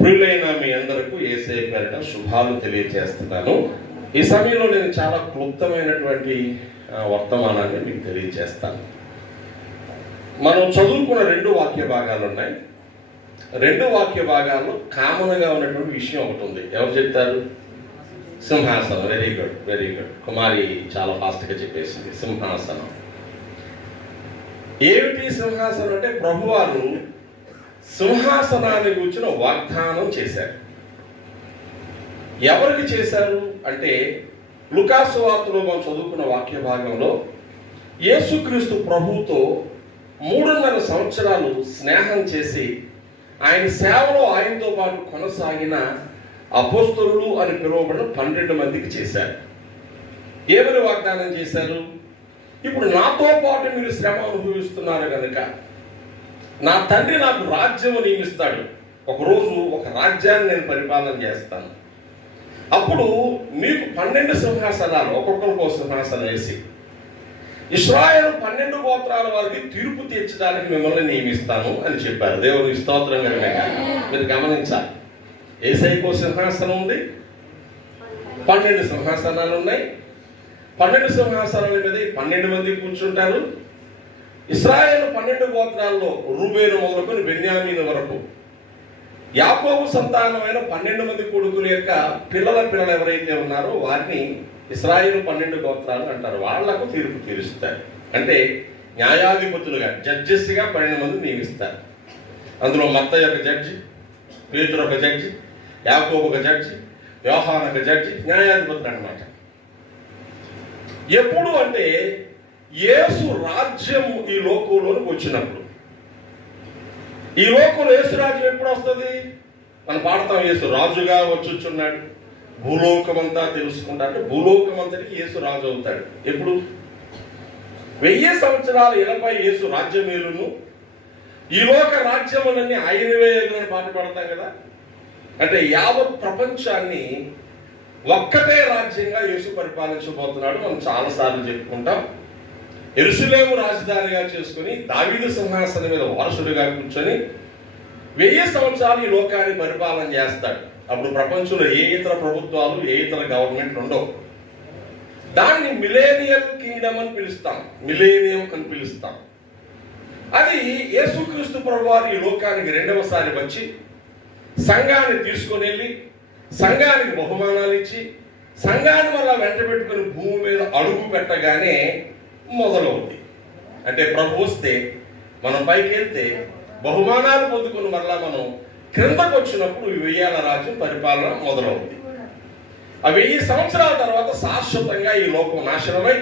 ప్రియులైన మీ అందరికీ యేసయ్య పేరిట శుభాలు తెలియజేస్తున్నాను. ఈ సమయంలో నేను చాలా క్లుప్తమైనటువంటి వర్తమానాన్ని మీకు తెలియజేస్తాను. మనం చదువుకున్న 2 వాక్య భాగాలు ఉన్నాయి. 2 వాక్య భాగాల్లో కామన్గా ఉన్నటువంటి విషయం ఒకటి ఉంది. ఎవరు చెప్తారు? సింహాసనం. Very good, very good. Kumari చాలా ఫాస్ట్గా చెప్పేసింది. సింహాసనం. ఏమిటి సింహాసనం అంటే, ప్రభువారు సింహాసనాన్ని కూర్చుని వాగ్దానం చేశారు. ఎవరికి చేశారు అంటే, లూకాసు వార్తలో మనం చదువుకున్న వాక్య భాగంలో యేసుక్రీస్తు ప్రభువుతో 3.5 సంవత్సరాలు స్నేహం చేసి ఆయన సేవలో ఆయనతో పాటు కొనసాగిన అపోస్తలులు అని పిలువబడిన 12 మందికి చేశారు. ఏమని వాగ్దానం చేశారు? ఇప్పుడు నాతో పాటు మీరు శ్రమ అనుభవిస్తున్నారు కనుక నా తండ్రి నాకు రాజ్యం నియమిస్తాడు. ఒకరోజు ఒక రాజ్యాన్ని నేను పరిపాలన చేస్తాను. అప్పుడు మీకు 12 సింహాసనాలు, ఒక్కొక్కరికి ఒక సింహాసనం వేసి ఇశ్రాయేలు 12 గోత్రాల వారికి తీర్పు తీర్చడానికి మిమ్మల్ని నియమిస్తాను అని చెప్పారు. దేవుని స్తోత్రం కనుక మీరు గమనించాలి. యేసయ్యకు సింహాసనం ఉంది, 12 సింహాసనాలు ఉన్నాయి. 12 సింహాసనాల మీద 12 మంది కూర్చుంటారు. ఇశ్రాయేలు 12 గోత్రాల్లో రూబేను మొదలుకొని బెన్యామీను వరకు యాకోబు సంతానమైన 12 మంది కొడుకుల యొక్క పిల్లలు ఎవరైతే ఉన్నారో వారిని ఇశ్రాయేలు 12 గోత్రాలు అంటారు. వాళ్లకు తీర్పు తీరుస్తారు. అంటే న్యాయాధిపతులుగా, జడ్జెస్గా 12 మంది నియమిస్తారు. అందులో మత్తయి ఒక జడ్జి, పేతురు ఒక జడ్జి, యాకోబు ఒక జడ్జి, యోహాను ఒక జడ్జి, న్యాయాధిపతులు అన్నమాట. ఎప్పుడు అంటే యేసు రాజ్యం ఈ లోకంలోకి వచ్చినప్పుడు. ఈ లోకంలో యేసు రాజ్యం ఎప్పుడు వస్తుంది? మనం పాడతాం, యేసు రాజుగా వచ్చుచున్నాడు, భూలోకమంతా తెలుసుకుంటాడు. భూలోకమంతటికి యేసు రాజు అవుతాడు. ఎప్పుడు? 1000 సంవత్సరాల 20 యేసు రాజ్యమేలును, ఈ లోక రాజ్యములన్నీ ఆయనవే అని పాట పాడతాం కదా. అంటే యావత్ ప్రపంచాన్ని ఒక్కటే రాజ్యంగా యేసు పరిపాలించబోతున్నాడు. మనం చాలాసార్లు చెప్పుకుంటాం. యెరూషలేము రాజధానిగా చేసుకుని దావీదు సింహాసనం మీద వారసుడిగా కూర్చొని 1000 సంవత్సరాలు ఈ లోకాన్ని పరిపాలన చేస్తాడు. అప్పుడు ప్రపంచంలో ఏ ఇతర ప్రభుత్వాలు, ఏ ఇతర గవర్నమెంట్ ఉండవు. దాన్ని మిలేనియల్ కింగ్డమ్ అని పిలుస్తాం, మిలేనియం అని పిలుస్తాం. అది యేసుక్రీస్తు ప్రభువారు ఈ లోకానికి 2వసారి వచ్చి సంఘాన్ని తీసుకొని వెళ్ళి సంఘానికి బహుమానాలు ఇచ్చి సంఘాన్ని వల్ల వెంట పెట్టుకుని భూమి మీద అడుగు పెట్టగానే మొదలవుతుంది. అంటే ప్రభు వస్తే మనం పైకి వెళ్తే బహుమానాలు పొందుకుని మరలా మనం క్రిందకు వచ్చినప్పుడు 1000 రాజ్యం పరిపాలన మొదలవుతుంది. ఆ 1000 సంవత్సరాల తర్వాత శాశ్వతంగా ఈ లోకం నాశనమై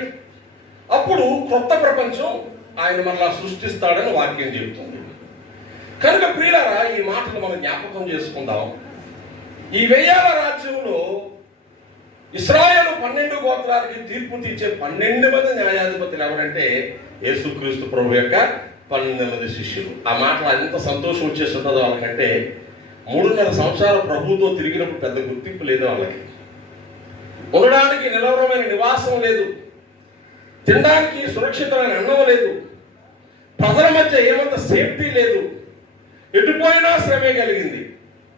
అప్పుడు కొత్త ప్రపంచం ఆయన మరలా సృష్టిస్తాడని వాక్యం చెబుతుంది. కనుక ప్రియులారా, ఈ మాటలు మనం జ్ఞాపకం చేసుకుందాం. ఈ 1000 రాజ్యంలో ఇశ్రాయేలు 12 గోత్రాలకి తీర్పు తీర్చే 12 మంది న్యాయాధిపతులు ఎవరంటే యేసుక్రీస్తు ప్రభు యొక్క 12 మంది శిష్యులు. ఆ మాటలు ఎంత సంతోషం వచ్చేసి ఉంటుందో వాళ్ళకంటే, 3.5 సంవత్సరాలు ప్రభుతో తిరిగినప్పుడు పెద్ద గుర్తింపు లేదు వాళ్ళకి. ఉండడానికి నిలవరమైన నివాసం లేదు, తినడానికి సురక్షితమైన అన్నం లేదు, ప్రజల మధ్య ఏమంత సేఫ్టీ లేదు, ఎటుపోయినా శ్రమే కలిగింది.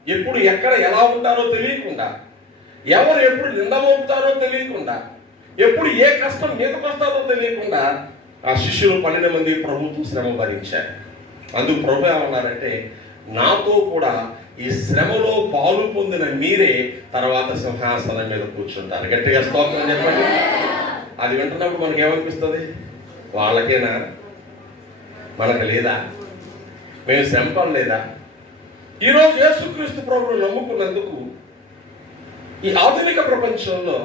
ఎప్పుడు ఎక్కడ ఎలా ఉంటారో తెలియకుండా, ఎవరు ఎప్పుడు నిందమోపుతారో తెలియకుండా, ఎప్పుడు ఏ కష్టం మీదకు వస్తారో తెలియకుండా ఆ శిష్యులు 12 మంది ప్రభుత్వం శ్రమ భరించారు. అందుకు ప్రభు ఏమన్నారంటే, నాతో కూడా ఈ శ్రమలో పాలు పొందిన మీరే తర్వాత సింహాసనం మీద కూర్చుంటారు. గట్టిగా స్తోత్రం చెప్పండి. అది వింటున్నప్పుడు మనకి ఏమనిపిస్తుంది? వాళ్ళకేనా, మనకు లేదా? మేము శ్రమ లేదా? ఈరోజు యేసుక్రీస్తు ప్రభువును నమ్ముకున్నందుకు ఈ ఆధునిక ప్రపంచంలో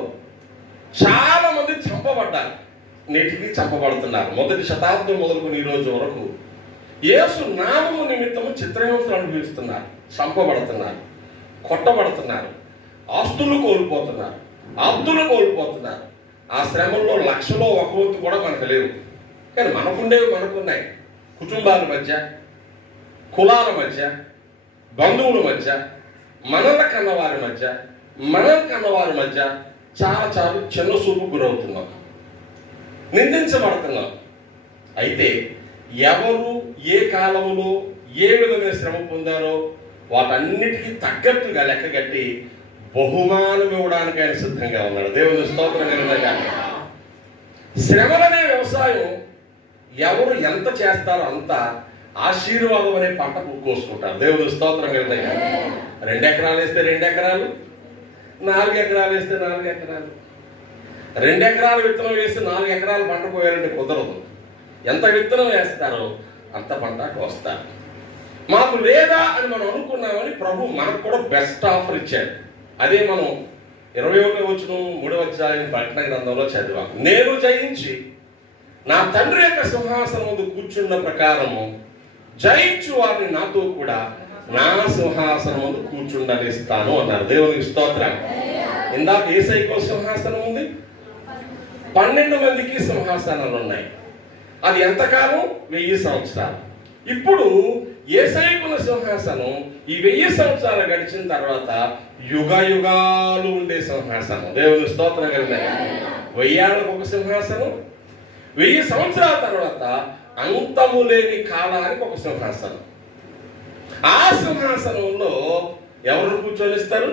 చాలా మంది చంపబడ్డారు, నేటికి చంపబడుతున్నారు. 1వ శతాబ్దం మొదలుకొని ఈ రోజు వరకు యేసు నామము నిమిత్తము చిత్రహింసలు అనుభవిస్తున్నారు, చంపబడుతున్నారు, కొట్టబడుతున్నారు, ఆస్తులు కోల్పోతున్నారు, ఆప్తులు కోల్పోతున్నారు. ఆ శ్రమంలో లక్షలో 1 వంతు కూడా మనకు లేవు. కానీ మనకుండేవి మనకున్నాయి. కుటుంబాల మధ్య, కులాల మధ్య, బంధువుల మధ్య, మనల కన్నవారి మధ్య, మనం కన్నవారి మధ్య చాలా చిన్న చూపు గురవుతున్నాం, నిందించబడుతున్నాం. అయితే ఎవరు ఏ కాలంలో ఏ విధమైన శ్రమ పొందారో వాటన్నిటికీ తగ్గట్టుగా లెక్క కట్టి బహుమానం ఇవ్వడానికి ఆయన సిద్ధంగా ఉన్నాడు. దేవుని స్తోత్రం కలుగునుగాక. శ్రమలనే వ్యవసాయం ఎవరు ఎంత చేస్తారో అంత ఆశీర్వాదం అనే పంట కోసుకుంటారు. దేవుని స్తోత్రం కలుగునుగాక. 2 ఎకరాలు వేస్తే 2 ఎకరాలు, 4 ఎకరాలు వేస్తే 4 ఎకరాలు. 2 ఎకరాల విత్తనం వేసి 4 ఎకరాల పంట పోయాలంటే కుదరదు. ఎంత విత్తనం వేస్తారో అంత పంట కోస్తారు. మాకు లేదా అని మనం అనుకున్నామని ప్రభు మనకు కూడా బెస్ట్ ఆఫర్ ఇచ్చాడు. అదే మనం 21వ వచనం 3వ అధ్యాయం ప్రకటన గ్రంథంలో చదివాం. నేను జయించి నా తండ్రి యొక్క సింహాసనం ముందు కూర్చున్న ప్రకారము జయించు వారిని నాతో కూడా నా సింహాసనం ముందు కూర్చుండనిస్తాను అన్నారు. దేవునికి స్తోత్రం. ఇందాక యేసయ్యకు సింహాసనం ఉంది, 12 మందికి సింహాసనాలు ఉన్నాయి. అది ఎంతకాలం? 1000 సంవత్సరాలు. ఇప్పుడు యేసయ్యకున్న సింహాసనం ఈ 1000 సంవత్సరాలు గడిచిన తర్వాత యుగ యుగాలు ఉండే సింహాసనం. దేవుని స్తోత్రం కలుగునుగాక. 1000 ఏళ్ళకు ఒక సింహాసనం, 1000 సంవత్సరాల తర్వాత అంతము లేని కాలానికి ఒక సింహాసనం. ఆ సింహాసనంలో ఎవరు కూర్చొనిస్తారు?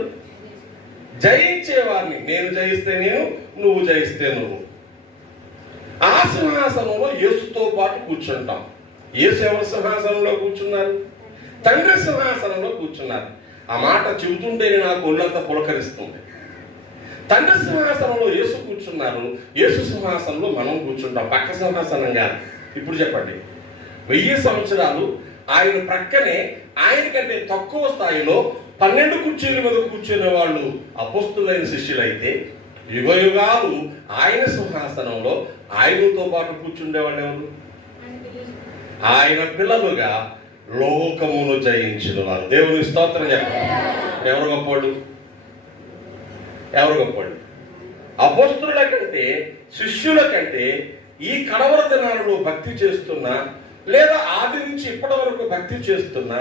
జయించే వారిని. నేను జయిస్తే నేను, నువ్వు జయిస్తే నువ్వు. ఆ సింహాసనంలో యేసుతో పాటు కూర్చుంటాం. యేసు ఎవరి సింహాసనంలో కూర్చున్నారు? తండ్రి సింహాసనంలో కూర్చున్నారు. ఆ మాట చెబుతుంటేనే నాకు ఒళ్ళంతా పులకరిస్తుంది. తండ్రి సింహాసనంలో యేసు కూర్చున్నారు, యేసు సింహాసనంలో మనం కూర్చుంటాం. పక్క సింహాసనం కాదు. ఇప్పుడు చెప్పండి, 1000 సంవత్సరాలు ఆయన ప్రక్కనే ఆయన కంటే తక్కువ స్థాయిలో 12 కుర్చీల మీద కూర్చునే వాళ్ళు అపోస్తులైన శిష్యులైతే, యుగ యుగాలు ఆయన సింహాసనంలో ఆయనతో పాటు కూర్చుండేవాళ్ళు ఎవరు? ఆయన పిల్లలుగా లోకమును జయించిన వారు. దేవుని స్తోత్రం చెప్పండి. ఎవరు గొప్పవాడు? ఎవరు గొప్పవాడు? అపోస్తుల కంటే, శిష్యుల కంటే ఈ కడవర దినాలలో భక్తి చేస్తున్నా, లేదా ఆది నుంచి ఇప్పటి వరకు భక్తి చేస్తున్నా,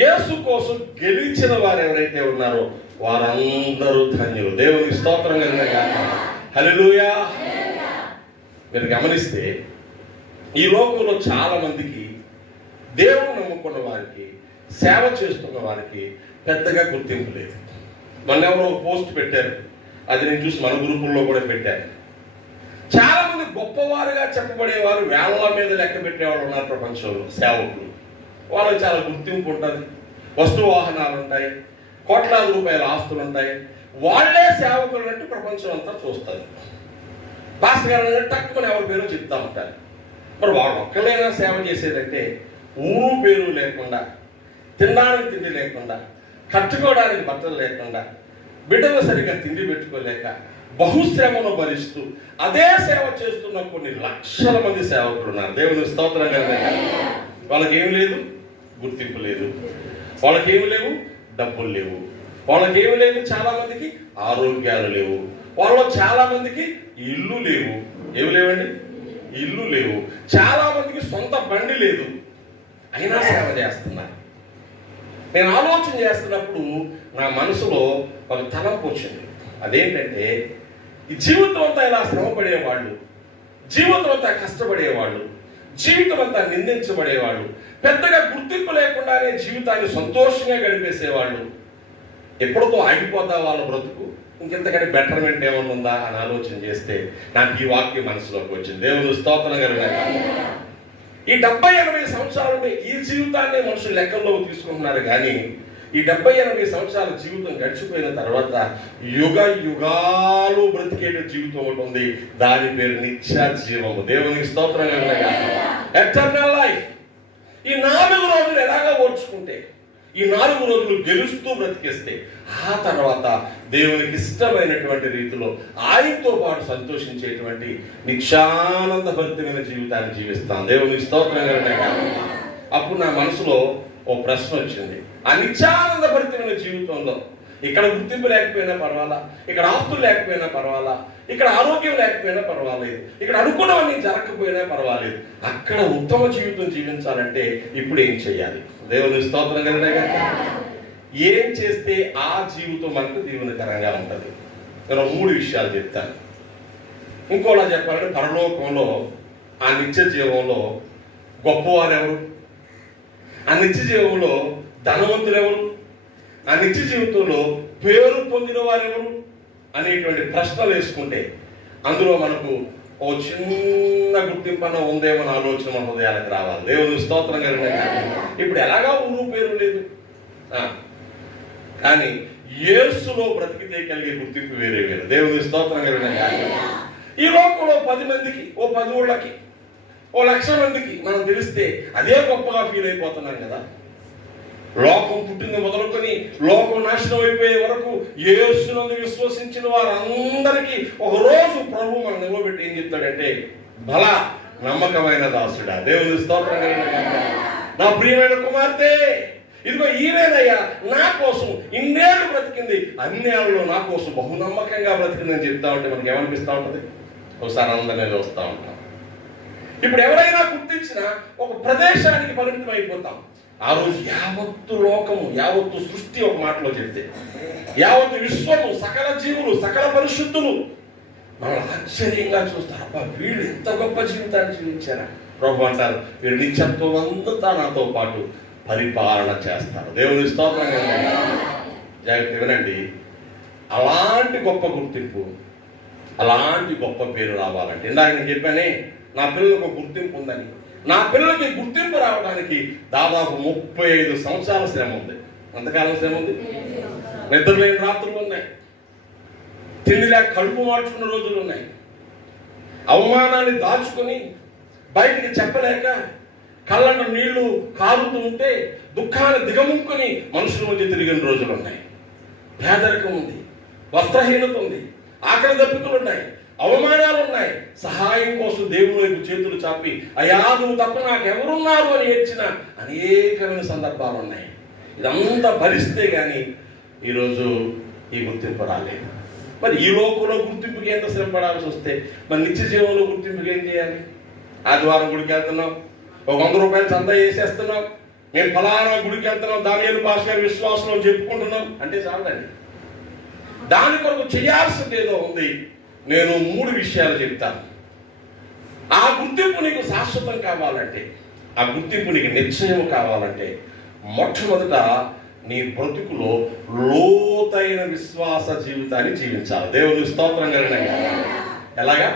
యేసు కోసం గెలిచిన వారు ఎవరైతే ఉన్నారో వారందరూ ధన్యులు. దేవుని స్తోత్రం కలుగునుగాక. హల్లెలూయా. మీరు గమనిస్తే ఈ లోకంలో చాలా మందికి, దేవుడు నమ్ముకున్న వారికి, సేవ చేస్తున్న వారికి పెద్దగా గుర్తింపు లేదు. మొన్న ఎవరో పోస్ట్ పెట్టారు, అది నేను చూసి మన గ్రూపుల్లో కూడా పెట్టారు. చాలా మంది గొప్పవారుగా చెప్పబడేవారు వేళ్ల మీద లెక్క పెట్టేవాళ్ళు ఉన్నారు ప్రపంచంలో. సేవకులు, వాళ్ళకి చాలా గుర్తింపు ఉంటుంది, వస్తు వాహనాలు ఉంటాయి, కోట్లాది రూపాయల ఆస్తులు ఉంటాయి. వాళ్లే సేవకులు అంటే ప్రపంచం అంతా చూస్తారు. పాస్టర్ గారు తక్కువ ఎవరి పేరు చెప్తా ఉంటారు. మరి వాళ్ళు ఒక్కలైనా సేవ చేసేదంటే ఊరు పేరు లేకుండా, తినడానికి తిండి లేకుండా, కట్టుకోవడానికి బట్టలు లేకుండా, బిడ్డలు సరిగ్గా తిండి పెట్టుకోలేక బహుశ్రమను భరిస్తూ అదే సేవ చేస్తున్న కొన్ని లక్షల మంది సేవకులు ఉన్నారు. దేవుని స్తోత్రం కలుగునుగాక. వాళ్ళకేమి లేదు, గుర్తింపు లేదు. వాళ్ళకేమి లేవు, డబ్బులు లేవు. వాళ్ళకేమి లేదు, చాలా మందికి ఆరోగ్యాలు లేవు. వాళ్ళలో చాలా మందికి ఇల్లు లేవు. ఏమి లేవండి? ఇల్లు లేవు. చాలా మందికి సొంత బండి లేదు, అయినా సేవ చేస్తున్నారు. నేను ఆలోచన చేస్తున్నప్పుడు నా మనసులో ఒక తలంపు వచ్చింది. అదేంటంటే, ఈ జీవితం అంతా ఇలా శ్రమపడేవాళ్ళు, జీవితం అంతా కష్టపడేవాళ్ళు, జీవితం అంతా నిందించబడేవాళ్ళు, పెద్దగా గుర్తింపు లేకుండానే జీవితాన్ని సంతోషంగా గడిపేసేవాళ్ళు ఎప్పటితో ఆగిపోతా వాళ్ళ బ్రతుకు, ఇంకెంతకంటే బెటర్మెంట్ ఏమన్నా ఉందా అని ఆలోచన చేస్తే నాకు ఈ వాక్యం మనసులోకి వచ్చింది. దేవుని స్తోత్రం కలుగునుగాక. ఈ 70-80 సంవత్సరాలు ఈ జీవితాన్ని మనుషులు లెక్కల్లో తీసుకుంటున్నారు. కానీ ఈ 70-80 సంవత్సరాల జీవితం గడిచిపోయిన తర్వాత యుగ యుగాలు బ్రతికేట జీవితం ఉంటుంది. దాని పేరు నిత్య జీవము. దేవునికి స్తోత్రం కలుగునుగాక. Eternal life. ఈ 4 రోజులు ఎలాగా ఓడ్చుకుంటే, ఈ 4 రోజులు గెలుస్తూ బ్రతికేస్తే, ఆ తర్వాత దేవునికి ఇష్టమైనటువంటి రీతిలో ఆయనతో పాటు సంతోషించేటువంటి నిత్యానందభరితమైన జీవితాన్ని జీవిస్తాం. దేవునికి స్తోత్రం కలుగునుగాక. అప్పుడు నా మనసులో ఓ ప్రశ్న వచ్చింది. ఆ నిత్యానందభరితమైన జీవితంలో ఇక్కడ గుర్తింపు లేకపోయినా పర్వాలా, ఇక్కడ ఆస్తులు లేకపోయినా పర్వాలా, ఇక్కడ ఆరోగ్యం లేకపోయినా పర్వాలేదు, ఇక్కడ అనుకున్నవన్నీ జరగకపోయినా పర్వాలేదు, అక్కడ ఉత్తమ జీవితం జీవించాలంటే ఇప్పుడు ఏం చేయాలి? దేవుని స్తోత్రం కలుగునుగాక. ఏం చేస్తే ఆ జీవితం మనకు దీవెనకరంగా ఉంటుంది? నేను 3 విషయాలు చెప్తాను. ఇంకోలా చెప్పాలంటే, పరలోకంలో ఆ నిత్య జీవంలో గొప్పవారు ఎవరు? ఆ నిత్య జీవంలో ధనవంతులు ఎవరు? ఆ నిత్య జీవితంలో పేరు పొందిన వారెవరు అనేటువంటి ప్రశ్నలు వేసుకుంటే అందులో మనకు ఓ చిన్న గుర్తింపన ఉందేమో ఆలోచన మన హృదయాలకు రావాలి. దేవుని స్తోత్రం కలిగిన ఇప్పుడు ఎలాగా ఊరు పేరు లేదు, కానీ యేసులో బ్రతికితే కలిగే గుర్తింపు వేరే వేరు. దేవుని స్తోత్రం కలిగిన ఈ లోకంలో 10 మందికి, ఓ 10 ఊళ్ళకి, ఓ 1,00,000 మందికి మనం తెలిస్తే అదే గొప్పగా ఫీల్ అయిపోతున్నాం కదా. లోకం పుట్టింది మొదలుకొని లోకం నాశనం అయిపోయే వరకు యేసునందు విశ్వసించిన వారందరికీ ఒక రోజు ప్రభు మనం నిలబెట్టి ఏం చెప్తాడంటే, బల నమ్మకమైన దాసుడా, దేవుని స్తోత్రం కలిగిన నా ప్రియమైన కుమార్తె, ఇదిగో ఈవేనయ్యా నా కోసం ఇన్నేళ్ళు బ్రతికింది, అన్నేళ్ళలో నా కోసం బహునమ్మకంగా బ్రతికిందని చెప్తా ఉంటే మనకి ఏమనిపిస్తూ ఉంటుంది? ఒకసారి అందరినీ వస్తూ ఉంటాం. ఇప్పుడు ఎవరైనా గుర్తించినా ఒక ప్రదేశానికి పరిమితం అయిపోతాం. ఆ రోజు యావత్తు లోకము, యావత్తు సృష్టి ఒక మాటలో చెప్తే, యావత్తు విశ్వము, సకల జీవులు, సకల పరిశుద్ధులు మనల్ని ఆశ్చర్యంగా చూస్తారు. అబ్బా, వీళ్ళు ఎంత గొప్ప జీవితాన్ని జీవించారా. ప్రభు అంటారు, వీరు నిత్యత్వం అంతా నాతో పాటు పరిపాలన చేస్తారు. దేవుని స్తోత్రం. జాగ్రత్త వినండి, అలాంటి గొప్ప గుర్తింపు, అలాంటి గొప్ప పేరు రావాలంటే, ఇందాక నేను చెప్పానే నా పిల్లలకు గుర్తింపు ఉందని. నా పిల్లలకి గుర్తింపు రావడానికి దాదాపు 35 సంవత్సరాల శ్రమ ఉంది. ఎంతకాలం శ్రమ ఉంది? నిద్రలేని రాత్రులు ఉన్నాయి, తిండి లేక కడుపు మార్చుకున్న రోజులు ఉన్నాయి, అవమానాన్ని దాచుకొని బయటికి చెప్పలేక కళ్ళంట నీళ్లు కారుతూ ఉంటే దుఃఖాన్ని దిగముక్కుని మనుషుల మధ్య తిరిగిన రోజులు ఉన్నాయి. పేదరికం ఉంది, వస్త్రహీనత ఉంది, ఆకలి దప్పికలు ఉన్నాయి, అవమానాలు ఉన్నాయి. సహాయం కోసం దేవుని వైపు చేతులు చాపి అయ్యా నువ్వు తప్ప నాకెవరున్నారు అని ఏడ్చిన అనేకమైన సందర్భాలు ఉన్నాయి. ఇదంతా భరిస్తే కానీ ఈరోజు ఈ గుర్తింపు రాలేదు. మరి ఈ లోకంలో గుర్తింపుకి ఎంత శ్రమ పడాల్సి వస్తే మరి నిత్య జీవంలో గుర్తింపుకి ఏం చేయాలి? ఆదివారం గుడికి వెళ్తున్నాం, ఒక 100 రూపాయలు చందా చేసేస్తున్నాం, మేము ఫలానా గుడికి వెళ్తున్నాం, దానియేలు పాస్ గారి విశ్వాసంలో చెప్పుకుంటున్నాం అంటే చాలండి. దాని కొరకు చేయాల్సింది ఏదో ఉంది. నేను 3 విషయాలు చెప్తాను. ఆ గుర్తింపు నీకు శాశ్వతం కావాలంటే, ఆ గుర్తింపు నీకు నిశ్చయం కావాలంటే, మొట్టమొదట నీ బ్రతుకులో లోతైన విశ్వాస జీవితాన్ని జీవించాలి. దేవుని స్తోత్రం కలిగిన ఎలాగా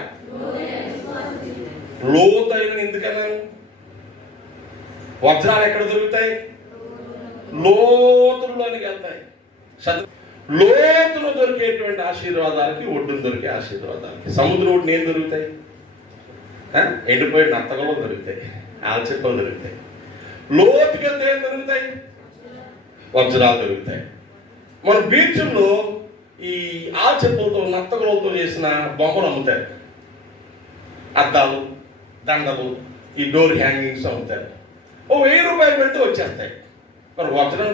లోతైన, ఎందుకన్నాను? వజ్రాలు ఎక్కడ దొరుకుతాయి? లోతుల్లోనికి వెళ్తాయి. లోతులో దొరికేటువంటి ఆశీర్వాదాలకి ఒడ్డును దొరికే ఆశీర్వాదాలకి, సముద్రం ఒడ్డున ఏం దొరుకుతాయి? ఎండిపోయిన నత్తగలు దొరుకుతాయి, ఆల్చెప్పలు దొరుకుతాయి. లోతుకి వెళ్తే ఏం దొరుకుతాయి? వజ్రాలు దొరుకుతాయి. మన బీచ్ల్లో ఈ ఆల్చెప్పలతో నత్తగలతో చేసిన బొమ్మలు అమ్ముతారు, అద్దాలు, దండలు, ఈ డోర్ హ్యాంగింగ్స్ అమ్ముతారు. ఓ 1000 రూపాయలు పెడితే వచ్చేస్తాయి. మరి వజ్రం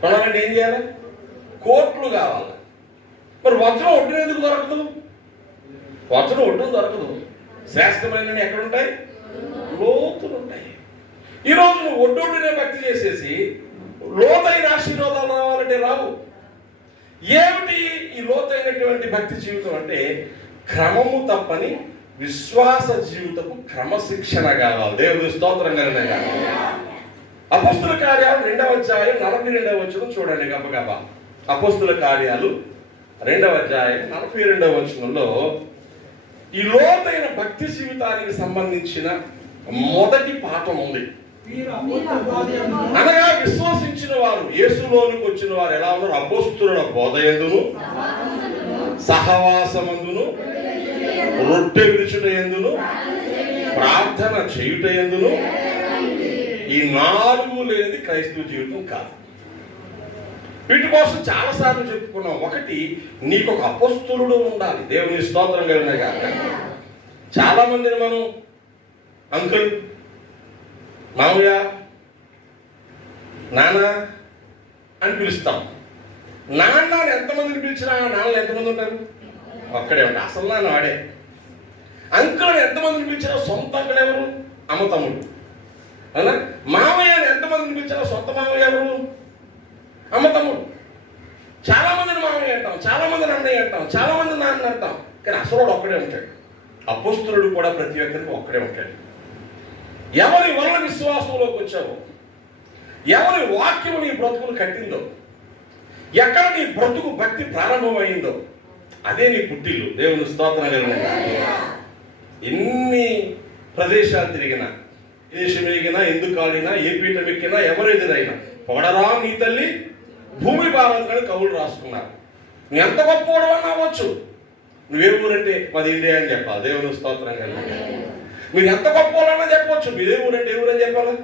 కొనాలంటే ఏం చేయాలి? కోట్లు కావాలి. మరి వజ్రం ఒడ్డున ఎందుకు దొరకదు? వజ్రం ఒడ్డున దొరకదు. శ్రేష్టమైనవి ఎక్కడుంటాయి? లోతులు ఉంటాయి. ఈరోజు నువ్వు ఒడ్డొడ్డునే భక్తి చేసేసి లోతైన ఆశీర్వాదాలు రావాలంటే రావు. ఏమిటి ఈ లోతైనటువంటి భక్తి జీవితం అంటే? క్రమము తప్పని విశ్వాస జీవితపు క్రమశిక్షణ కావాలి. దేవుని స్తోత్రం కలిగిన అపోస్తుల కార్యాలు 2వ అధ్యాయం 42వ వచనం చూడండి గబగబా. అపోస్తుల కార్యాలు 2వ అధ్యాయం 42వ వచనంలో ఈ లోతైన భక్తి జీవితానికి సంబంధించిన మొదటి పాఠం ఉంది. అనగా విశ్వసించిన వారు, యేసులోనికి వచ్చిన వారు ఎలా ఉన్నారు? అపోస్తుల బోధయందును, సహవాసమందును, రొట్టె విరుచుట ఎందును, ప్రార్థన చేయుట ఎందును, ఈ 4 లేనిది క్రైస్తవ జీవితం కాదు. వీటి కోసం చాలా సార్లు చెప్పుకున్నాం. ఒకటి, నీకు ఒక అపోస్తులుడు ఉండాలి. దేవుని స్తోత్రం కలిగిన కాక చాలా మందిని మనం అంకుల్, మామయ్య, నాన్న అని పిలుస్తాం. నాన్నని ఎంతమందిని పిలిచినా నాన్నలు ఎంతమంది ఉంటారు? ఒక్కడే ఉంటారు. అసలు నాన్న వాడే. అంకుల్ని ఎంతమందిని పిలిచినా సొంత అంకులు ఎవరు? అమ్మ తమ్ముడు. అవునా? మామయ్యని ఎంతమందిని పిలిచినా సొంత మామయ్య ఎవరు? అమ్మ తమ్ముడు. చాలా మందిని మామయ్య అంటాం, చాలా మందిని అన్నయ్య అంటాం, చాలా మంది నాన్న అంటాం. కానీ అసలు ఒక్కడే ఉంటాడు. అపోస్తులుడు కూడా ప్రతి ఒక్కరికి ఒక్కడే ఉంటాడు. ఎవరి వల్ల విశ్వాసంలోకి వచ్చావు, ఎవరి వాక్యం నీ బ్రతుకును కట్టిందో, ఎక్కడ నీ బ్రతుకు భక్తి ప్రారంభమైందో అదే నీ పుట్టిల్లు. దేవుని స్తోత్రం కలుగునుగాక. ఎన్ని ప్రదేశాలు తిరిగినా, దేశం ఎగినా, ఎందుకు ఆడినా, ఏ పీఠం ఎక్కినా, ఎవరెదురైనా పొగడరా నీ తల్లి భూమి భారతని కవులు రాసుకున్నారు. నువ్వు ఎంత గొప్పవాడు అని అవ్వచ్చు. నువ్వే ఊరంటే మాది ఇండియా అని చెప్పాలి. దేవుని స్తోత్రం కలుగునుగాక. మీరు ఎంత గొప్పవాళ్ళన్నా చెప్పవచ్చు. మీదే ఊరంటే ఏ ఊరని చెప్పాలా?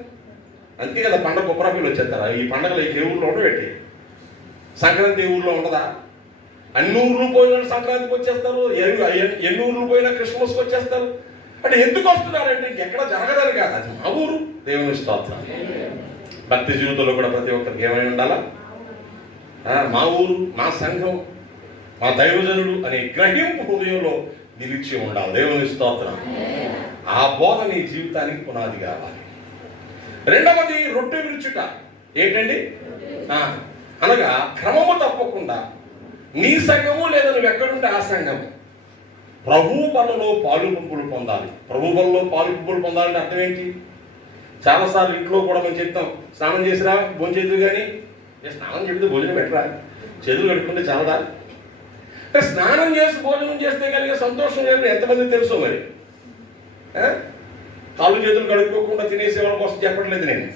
అంతే కదా. పండగ కుప్పరాపిలు వచ్చేస్తారా? ఈ పండగలు ఏ ఊర్లో ఉండబెట్టి సంక్రాంతి ఊర్లో ఉండదా? అన్ని ఊర్లు పోయిన సంక్రాంతికి వచ్చేస్తారు, ఎన్ని ఊర్లు పోయినా క్రిస్మస్కి వచ్చేస్తారు. అంటే ఎందుకు వస్తున్నారంటే ఇంకెక్కడ జరగదని కాదు, అది మా ఊరు. దేవుని స్తోత్రం. భక్తి జీవితంలో కూడా ప్రతి ఒక్కరికి ఏమై ఉండాలా? మా ఊరు, మా సంఘం, మా దైవజనుడు అనే గ్రహింపు హృదయంలో నిలిచి ఉండాలి. దేవుని స్తోత్రం. ఆ బోధ నీ జీవితానికి పునాది కావాలి. రెండవది రొట్టె విరుచుట. ఏంటండి? అనగా క్రమము తప్పకుండా నీ సంఘము లేదా నువ్వు ఎక్కడుంటే ఆ సంఘము ప్రభు బలలో పాలు పంపులు పొందాలి. ప్రభు బలలో పాలు పంపులు పొందాలంటే అర్థం ఏంటి? చాలాసార్లు ఇంట్లో కూడా మనం చెప్తాం, స్నానం చేసిరా భోజనం చేతులు. కానీ స్నానం చెప్తే భోజనం పెట్టరా, చేతులు కట్టుకుంటే చాలదా? అంటే స్నానం చేసి భోజనం చేస్తే కలిగే సంతోషం లేదు ఎంతమంది తెలుసు. మరి కాళ్ళు చేతులు కడుక్కోకుండా తినేసే వాళ్ళ కోసం చెప్పట్లేదు నేను.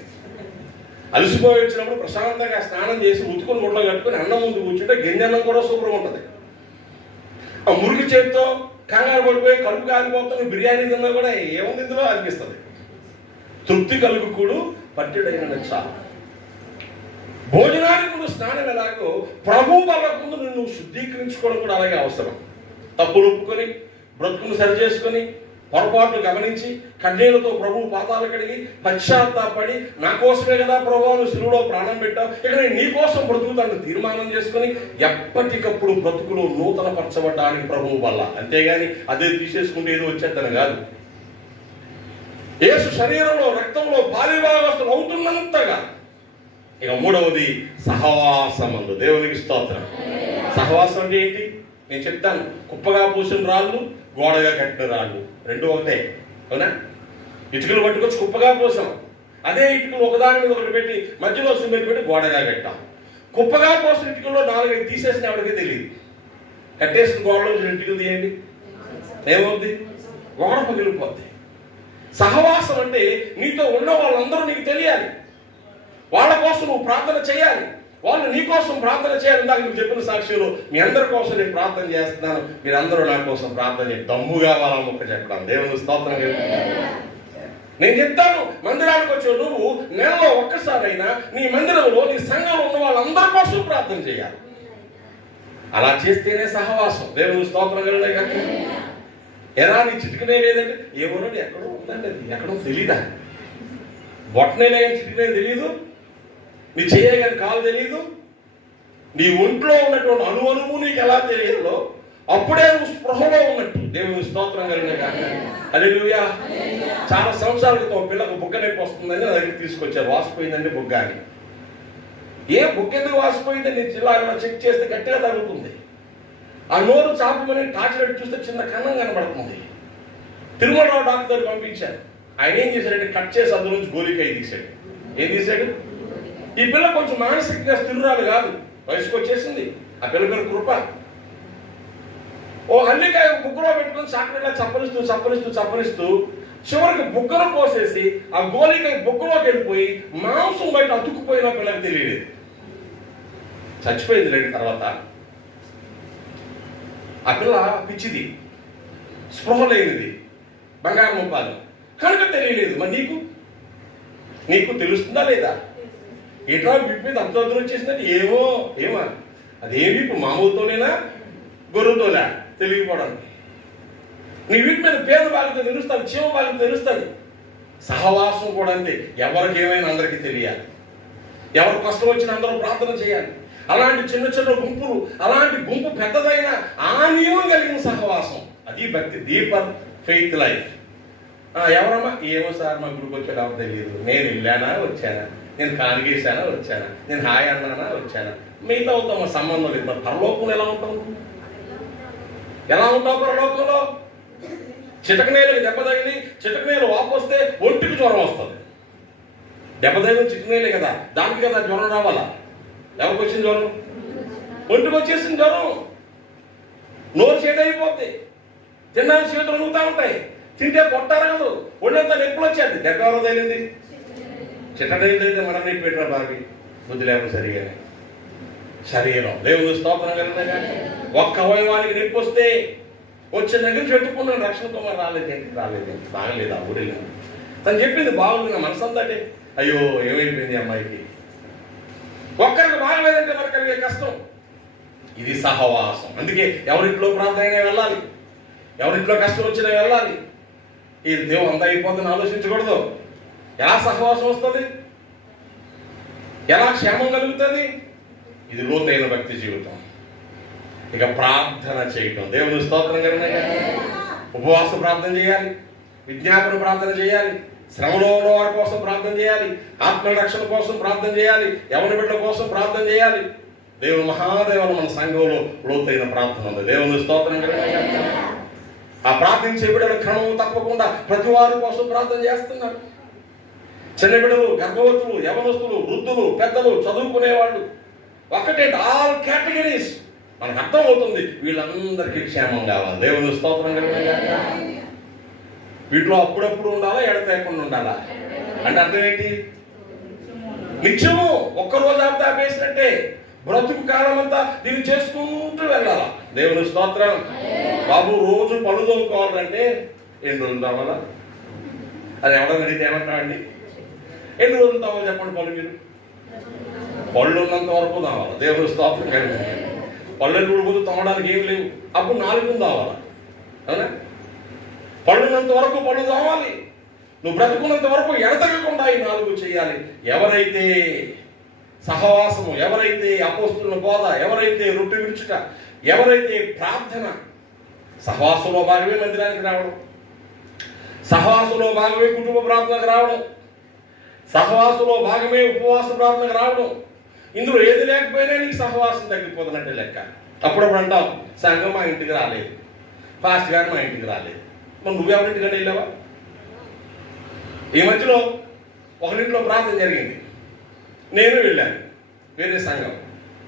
అలసిపోయి వచ్చినప్పుడు ప్రశాంతంగా స్నానం చేసి ఉతుకుని గుడ్లో కట్టుకుని అన్నం ముందు కూర్చుంటే గింజన్నం కూడా శుభ్రంగా ఉంటుంది. ఆ మురికి చేతితో కంగారు పడిపోయి కడుపు కాలిపోతుంది బిర్యానీ తిన్నా కూడా ఏముంది ఇందులో అనిపిస్తుంది. తృప్తి కలుగుకూడు పట్టెడైన చాలు. భోజనానికి ముందు స్నానం ఎలాగో ప్రభు వల్ల ముందు నువ్వు శుద్ధీకరించుకోవడం కూడా అలాగే అవసరం. తప్పులు ఒప్పుకొని బ్రతుకును సరి చేసుకొని పొరపాట్లు గమనించి కన్నీళ్లతో ప్రభు పాదాలు కడిగి పశ్చాత్తాపడి నా కోసమే కదా ప్రభు నువ్వు శిలువలో ప్రాణం పెట్టావు, ఇక నేను నీ కోసం బ్రతుకుతాను తీర్మానం చేసుకుని ఎప్పటికప్పుడు బ్రతుకులు నూతన పరచబడ్డానికి ప్రభువు వల్ల. అంతేగాని అదే తీసేసుకుంటే ఏదో వచ్చేద్దని కాదు. యేసు శరీరంలో రక్తంలో పాలిభాగస్తులు అవుతున్నంతగా. ఇక మూడవది సహవాసమందు. దేవునికి స్తోత్రం. సహవాసం అంటే ఏంటి నేను చెప్తాను. కుప్పగా పూసిన రాళ్ళు, గోడగా కట్టిన రాళ్ళు రెండు ఒకటే, అవునా? ఇటుకలు పట్టుకొచ్చి కుప్పగా పోసాం, అదే ఇటుకలు ఒకదాని మీద ఒకటి పెట్టి మధ్యలో సిమెంట్ పెట్టి గోడగా కట్టాం. కుప్పగా పోసిన ఇటుకల్లో 4 తీసేసిన ఎవరికీ తెలియదు. కట్టేసిన గోడలో ఇటుకలు తీయండి, ఏమవుద్ది? గోడ పగిలిపోద్ది. సహవాసం అంటే నీతో ఉన్న వాళ్ళందరూ నీకు తెలియాలి, వాళ్ళ కోసం నువ్వు ప్రార్థన చేయాలి, వాళ్ళు నీ కోసం ప్రార్థన చేయాలి. ఇందాక నువ్వు చెప్పిన సాక్షులు మీ అందరి కోసం నేను ప్రార్థన చేస్తున్నాను, మీరందరూ నా కోసం ప్రార్థన చేయండి. దమ్ముగా వాళ్ళ మొక్క చెప్పడం. దేవుని స్తోత్రం. నేను చెప్తాను, మందిరానికి వచ్చే నువ్వు నెలలో ఒక్కసారైనా నీ మందిరంలో నీ సంఘంలో ఉన్న వాళ్ళందరి కోసం ప్రార్థన చేయాలి. అలా చేస్తేనే సహవాసం. దేవుని స్తోత్రం కలుగునుగాక. ఎలా నీ చిటికనే లేదంటే ఏమో ఎక్కడో ఉందండి, అది ఎక్కడో తెలీదా? బొట్టనే లేని చిటికనే తెలీదు, నీ చేయగాని కాలు తెలియదు, నీ ఒంట్లో ఉన్నటువంటి అణువు నీకు ఎలా తెలియదో అప్పుడే నువ్వు స్పృహలో ఉన్నట్టు. దేవుని స్తోత్రం కలుగునుగాక. హల్లెలూయా. చాలా సంవత్సరాల క్రితం పిల్లకు బుగ్గ నొప్పి వస్తుందని నా దగ్గరికి తీసుకొచ్చారు. వాసిపోయిందండి బుగ్గ అని. ఏ బుగ్గ ఎందుకు వాసిపోయిందని జిల్లా చెక్ చేస్తే గట్టిగా తగులుతుంది. ఆ నోరు చాపమని టార్చ్ పెట్టి చూస్తే చిన్న కన్నం కనబడుతుంది. తిరుమలరావు డాక్టర్ దగ్గర పంపించారు. ఆయన ఏం చేశాడంటే కట్ చేసి అందులో నుంచి గోలికాయ తీశాడు. ఏం తీశాడు? ఈ పిల్ల కొంచెం మానసికంగా స్థిరురాలు కాదు, వయసుకు వచ్చేసింది. ఆ పిల్ల పేరు కృప. ఓ అల్లికాయ బుగ్గలో పెట్టుకుని చాకలేట్లా చప్పరిస్తూ చప్పరిస్తూ చప్పరిస్తూ చివరికి బుగ్గను కోసేసి ఆ గోలికాయ బుగ్గలోకి వెళ్ళిపోయి మాంసం బయట అతుక్కుపోయిన పిల్లకి తెలియలేదు. చచ్చిపోయింది లేని తర్వాత. ఆ పిల్ల పిచ్చిది, స్పృహ లేనిది, బంగారం ముప్పాలి కనుక తెలియలేదు. మరి నీకు తెలుస్తుందా లేదా? ఇట్లా వీటి మీద అంత వద్దరు వచ్చేసిందంటే ఏమా అదేమి ఇప్పుడు మామూలుతోనేనా గొర్రెతోనా తెలియకపోవడానికి. నీ వీటి మీద పేద బాధ్యత తెలుస్తుంది, క్షేమ బాధ్యత తెలుస్తుంది. సహవాసం కూడా అంతే. ఎవరికి ఏమైనా అందరికీ తెలియాలి, ఎవరు కష్టం వచ్చినా అందరూ ప్రార్థన చేయాలి. అలాంటి చిన్న చిన్న గుంపులు, అలాంటి గుంపు పెద్దదైన ఆ నియమం కలిగిన సహవాసం, అది భక్తి. Deeper faith life. ఎవరమ్మా? ఏమో సార్ మా గుడికి వచ్చాడు ఎవరు తెలియదు, నేను వెళ్ళానా వచ్చానా, నేను కానిగేసానా వచ్చానా, నేను హాయ్ అన్నానా వచ్చానా, మిగతా అవుతాం సంబంధం లేదు. మరి పరలోకంలో ఎలా ఉంటావు? పరలోకంలో చిటకనేలకు దెబ్బ తగిలి చిటకనేలు వాపు వస్తే ఒంటికి జ్వరం వస్తుంది. దెబ్బతైన చికెనేలే కదా, దానికి కదా జ్వరం రావాలా? ఎవరికి వచ్చింది జ్వరం? ఒంటికి వచ్చేసింది జ్వరం. నోరు చేదైపోద్ది, తినడానికి చేతులు అడుగుతూ ఉంటాయి, తింటే పొట్టారగదు, ఒళ్ళంతా నొప్పులు వచ్చేది. దెబ్బ ఎవరో తగిలింది? చిట్టడైతే మనం నొప్పి పెట్టారు బాబీ, బుద్ధి లేకుండా సరిగా శరీరం. దేవుని స్తోత్రం కలుగుతాయి. ఒక్క అవయవానికి నొప్పి వస్తే వచ్చిన దగ్గర చెట్టుకున్నాను, రక్షణ కుమార్ రాలేదేంటి బాగలేదు ఆ ఊరిలో. తను చెప్పింది బాగుంది, నా మనసంతా అంటే అయ్యో ఏమైపోయింది అమ్మాయికి. ఒక్కరికి బాగలేదంటే మనకు కలిగే కష్టం. ఇది సహవాసం. అందుకే ఎవరింట్లో ప్రార్థన అయినా వెళ్ళాలి, ఎవరింట్లో కష్టం వచ్చినా వెళ్ళాలి. ఈ దేవుడు అంతా అయిపోతుందని ఆలోచించకూడదు. ఎలా సహవాసం వస్తుంది, ఎలా క్షేమం కలుగుతుంది? ఇది లోతైన భక్తి జీవితం. ఇక ప్రార్థన చేయటం. దేవుని స్తోత్రం కలుగుతాయి. ఉపవాస ప్రార్థన చేయాలి, విజ్ఞాపన ప్రార్థన చేయాలి, శ్రమలో ఉన్న వారి కోసం ప్రార్థన చేయాలి, ఆత్మ రక్షణ కోసం ప్రార్థన చేయాలి, యవన బిడ్డల కోసం ప్రార్థన చేయాలి. దేవుని మహాదేవులు మన సంఘంలో లోతైన ప్రార్థన ఉంది. దేవుని స్తోత్రం కలుగుతాయి. ఆ ప్రార్థించే బిడ్డల క్రమం తప్పకుండా ప్రతి వారి కోసం ప్రార్థన చేస్తున్నారు. చిన్న బిడ్డలు, గర్భవతులు, యవనస్తులు, వృద్ధులు, పెద్దలు, చదువుకునేవాళ్ళు, ఒకటే ఆల్ కేటగిరీస్. మనకు అర్థం అవుతుంది వీళ్ళందరికీ క్షేమం కావాలి. దేవుని స్తోత్రం కలుగుతాయి. వీటిలో అప్పుడప్పుడు ఉండాలా, ఎడతేకుండా ఉండాలా అంటే అర్థం ఏంటి? నిత్యము ఒక్కరోజు ఆపేసినట్టే బ్రతుకు కాలం అంతా దీన్ని చేసుకుంటూ వెళ్ళాలా. దేవుని స్తోత్రం. బాబు రోజు పళ్ళు తోముకోవాలంటే ఎన్ని రోజులు తవ్వాలా? అది ఎవడో అడిగితే ఏమంటారండి? ఎన్ని రోజులు తవ్వాలి చెప్పండి పళ్ళు? మీరు పళ్ళు ఉన్నంత వరకు తవ్వాలి. దేవుని స్తోత్రం కలిగి. పళ్ళు ఊడిపోతూ తవ్వడానికి ఏం లేవు, అప్పుడు 4 తవ్వాలా? అవునా? పళ్ళున్నంత వరకు పళ్ళు తవ్వాలి. నువ్వు బ్రతుకున్నంత వరకు ఎడతెగకుండా ఈ 4 చేయాలి. ఎవరైతే సహవాసము, ఎవరైతే అపోస్తుల బోధ, ఎవరైతే రొట్టె విరుచుట, ఎవరైతే ప్రార్థన, సహవాసంలో భాగమే మందిరానికి రావడం, సహవాసంలో భాగమే కుటుంబ ప్రార్థనకు రావడం, సహవాసంలో భాగమే ఉపవాస ప్రార్థనకు రావడం. ఇందులో ఏది లేకపోయినా నీకు సహవాసం తగ్గిపోతున్నట్టే లెక్క. అప్పుడప్పుడు అంటాం సంఘం మా ఇంటికి రాలేదు, ఫాస్ట్ గారు మా ఇంటికి రాలేదు. మరి నువ్వెవరింటికన్నా వెళ్ళావా? ఈ మధ్యలో ఒకరింట్లో ప్రార్థన జరిగింది, నేను వెళ్ళాను. వేరే సంఘం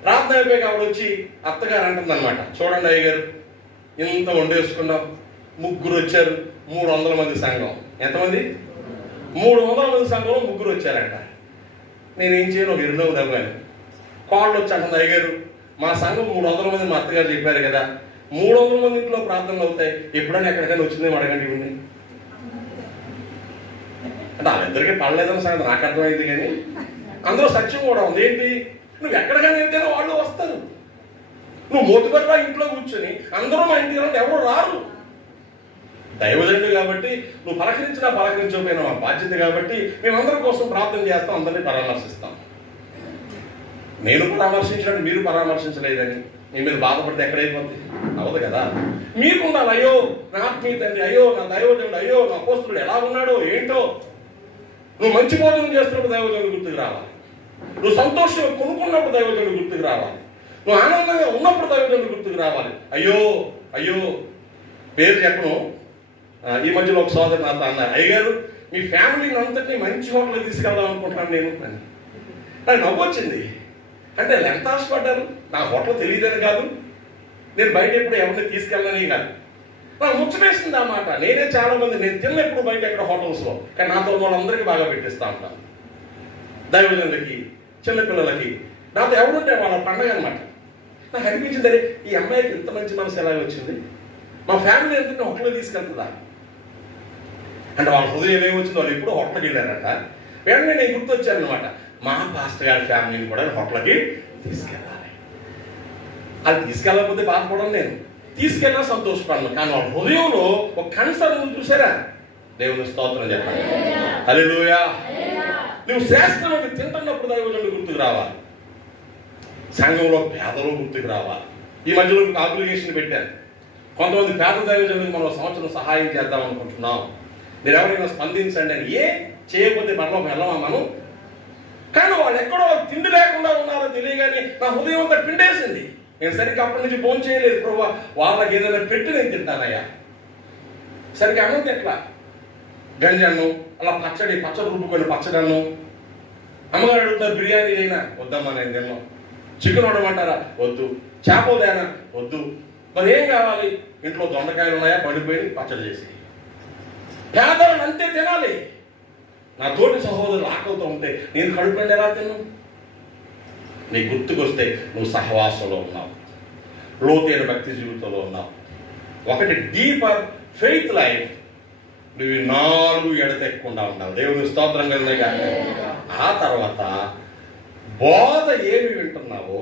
ప్రార్థన అయిపోయాక ఆవిడ వచ్చి అత్తగారు అంటుందన్నమాట, చూడండి అయ్య గారు ఇంత వండేసుకున్నాం, 3 వచ్చారు, 300 మంది సంఘం. ఎంతమంది? 300 మంది సంఘంలో 3 వచ్చారంట. నేనేం చేయను, ఒక 2 దవ్వాను. కాళ్ళు వచ్చి అంటుంది, అయ్య గారు మా సంఘం 300 మంది, మా అత్తగారు చెప్పారు కదా 300 మంది ఇంట్లో ప్రార్థనలు అవుతాయి, ఎప్పుడైనా ఎక్కడికైనా వచ్చిందేమో అడగండి ఇవ్వండి అంటే వాళ్ళిద్దరికీ పడలేదని సంగతి నాకు అర్థమైంది. కానీ అందులో సత్యం కూడా ఉంది. ఏంటి? నువ్వు ఎక్కడికైనా వెళ్తేనే వాళ్ళు వస్తారు. నువ్వు మోతుబడిలా ఇంట్లో కూర్చొని అందరూ మా ఇంటికి రండి ఎవరు రారు. దైవజనుడు కాబట్టి నువ్వు పలకరించినా పలకరించకపోయినా మా బాధ్యత కాబట్టి మేమందరి కోసం ప్రార్థన చేస్తాం, అందరినీ పరామర్శిస్తాం. నేను పరామర్శించినట్టు మీరు పరామర్శించలేదని మీ మీద బాధపడితే ఎక్కడైపోద్ది? అవ్వదు కదా. మీకుండాలి, అయ్యో నా ఆత్మీయ తండ్రి, అయ్యో నా దైవజనుడు, అయ్యో నా అపోస్తులుడు ఎలా ఉన్నాడో ఏంటో. నువ్వు మంచి భోజనం చేస్తున్నప్పుడు దైవజనుడు గుర్తుకు రావాలి, నువ్వు సంతోషం కొనుక్కున్నప్పుడు దైవజనుడు గుర్తుకు రావాలి, నువ్వు ఆనందంగా ఉన్నప్పుడు దైవజనుడు గుర్తుకు రావాలి. అయ్యో అయ్యో పేరు చెప్పను. ఈ మధ్యలో ఒక సోదరు నాతో అన్నారు, అయ్యగారు మీ ఫ్యామిలీని అంతటినీ మంచి హోటల్కి తీసుకెళ్దాం అనుకుంటున్నాను నేను అని. నాకు నవ్వొచ్చింది. అంటే ఎంత ఆశపడ్డారు? నా హోటల్ తెలియదని కాదు, నేను బయట ఎప్పుడు ఎవరిని తీసుకెళ్ళని కాదు, నాకు ముచ్చటేసింది ఆ మాట. నేనే చాలా మంది నేను తిన్నప్పుడు బయట ఎక్కడ హోటల్స్లో, కానీ నాతో వాళ్ళందరికీ బాగా పెట్టిస్తా ఉంటాను. దైవజనులకి, చిన్నపిల్లలకి, నాతో ఎవరుంటే వాళ్ళ పండగ అనమాట. నాకు అనిపించింది, అరే ఈ అమ్మాయికి ఇంత మంచి మనసు ఎలా వచ్చింది, మా ఫ్యామిలీ ఎంత హోటల్కి తీసుకెళ్తుందా అంటే వాళ్ళ హృదయం ఏమొచ్చింది, వాళ్ళు ఎప్పుడు హోటల్కి వెళ్ళారట. వెంటనే నేను గుర్తొచ్చానమాట, మా పాస్టర్ గారి ఫ్యామిలీని కూడా హోటల్కి తీసుకెళ్ళాలి. అది తీసుకెళ్ళకపోతే బాధపడను, నేను తీసుకెళ్ళినా సంతోషపడను. కానీ వాళ్ళ హృదయంలో ఒక కన్సర్న్ చూసారా? దేవుని స్తోత్రం చెప్పండి. హల్లెలూయా. నువ్వు శ్రేష్టమైనది తింటున్నప్పుడు దైవజనుడు గుర్తుకు రావాలి, సంఘంలో పేదలు గుర్తుకు రావాలి. ఈ మధ్యలో మీకు అప్లికేషన్ పెట్టాను, కొంతమంది పేద దైవజనులకు మనం సంవత్సరం సహాయం చేద్దాం అనుకుంటున్నాం, మీరు ఎవరైనా స్పందించండి అని. ఏ చేయకపోతే మనలో వెళ్ళమా మనం? కానీ వాళ్ళు ఎక్కడో తిండి లేకుండా ఉన్నారో తెలియగానే నా హృదయం అంతా పిండేసింది. నేను సరిగ్గా అప్పటి నుంచి భోజనం చేయలేదు ప్రభు, వాళ్ళకి ఏదైనా పెట్టి నేను తింటానయ్యా. సరిగ్గా అన్నం ఎట్లా గంజి అన్నం, అలా పచ్చడి రుబ్బుకొని పచ్చడి అన్నం, అమ్మగారు అడుగుతారు బిర్యానీ అయినా, వద్దమ్మా నేను తిన్నాం. చికెన్ వండమంటారా, వద్దు. చేపలేనా, వద్దు. మరి ఏం కావాలి, ఇంట్లో దొండకాయలు ఉన్నాయా, పడిపోయి పచ్చడి చేసి. పేదవాళ్ళు అంతే తినాలి. నా తోటి సహోదరులు ఆకలితో ఉంటే నేను కడుపుండి ఎలా తిన్నాను? నీ గుర్తుకొస్తే నువ్వు సహవాసంలో ఉన్నావు, లోతైన భక్తి జీవితంలో ఉన్నావు. ఒకటి డీపర్ ఫెయిత్ లైఫ్, నువ్వు 4 ఎడతెక్కకుండా ఉన్నావు. దేవుని స్తోత్రం కలిగిన. ఆ తర్వాత బోధ ఏమి వింటున్నావో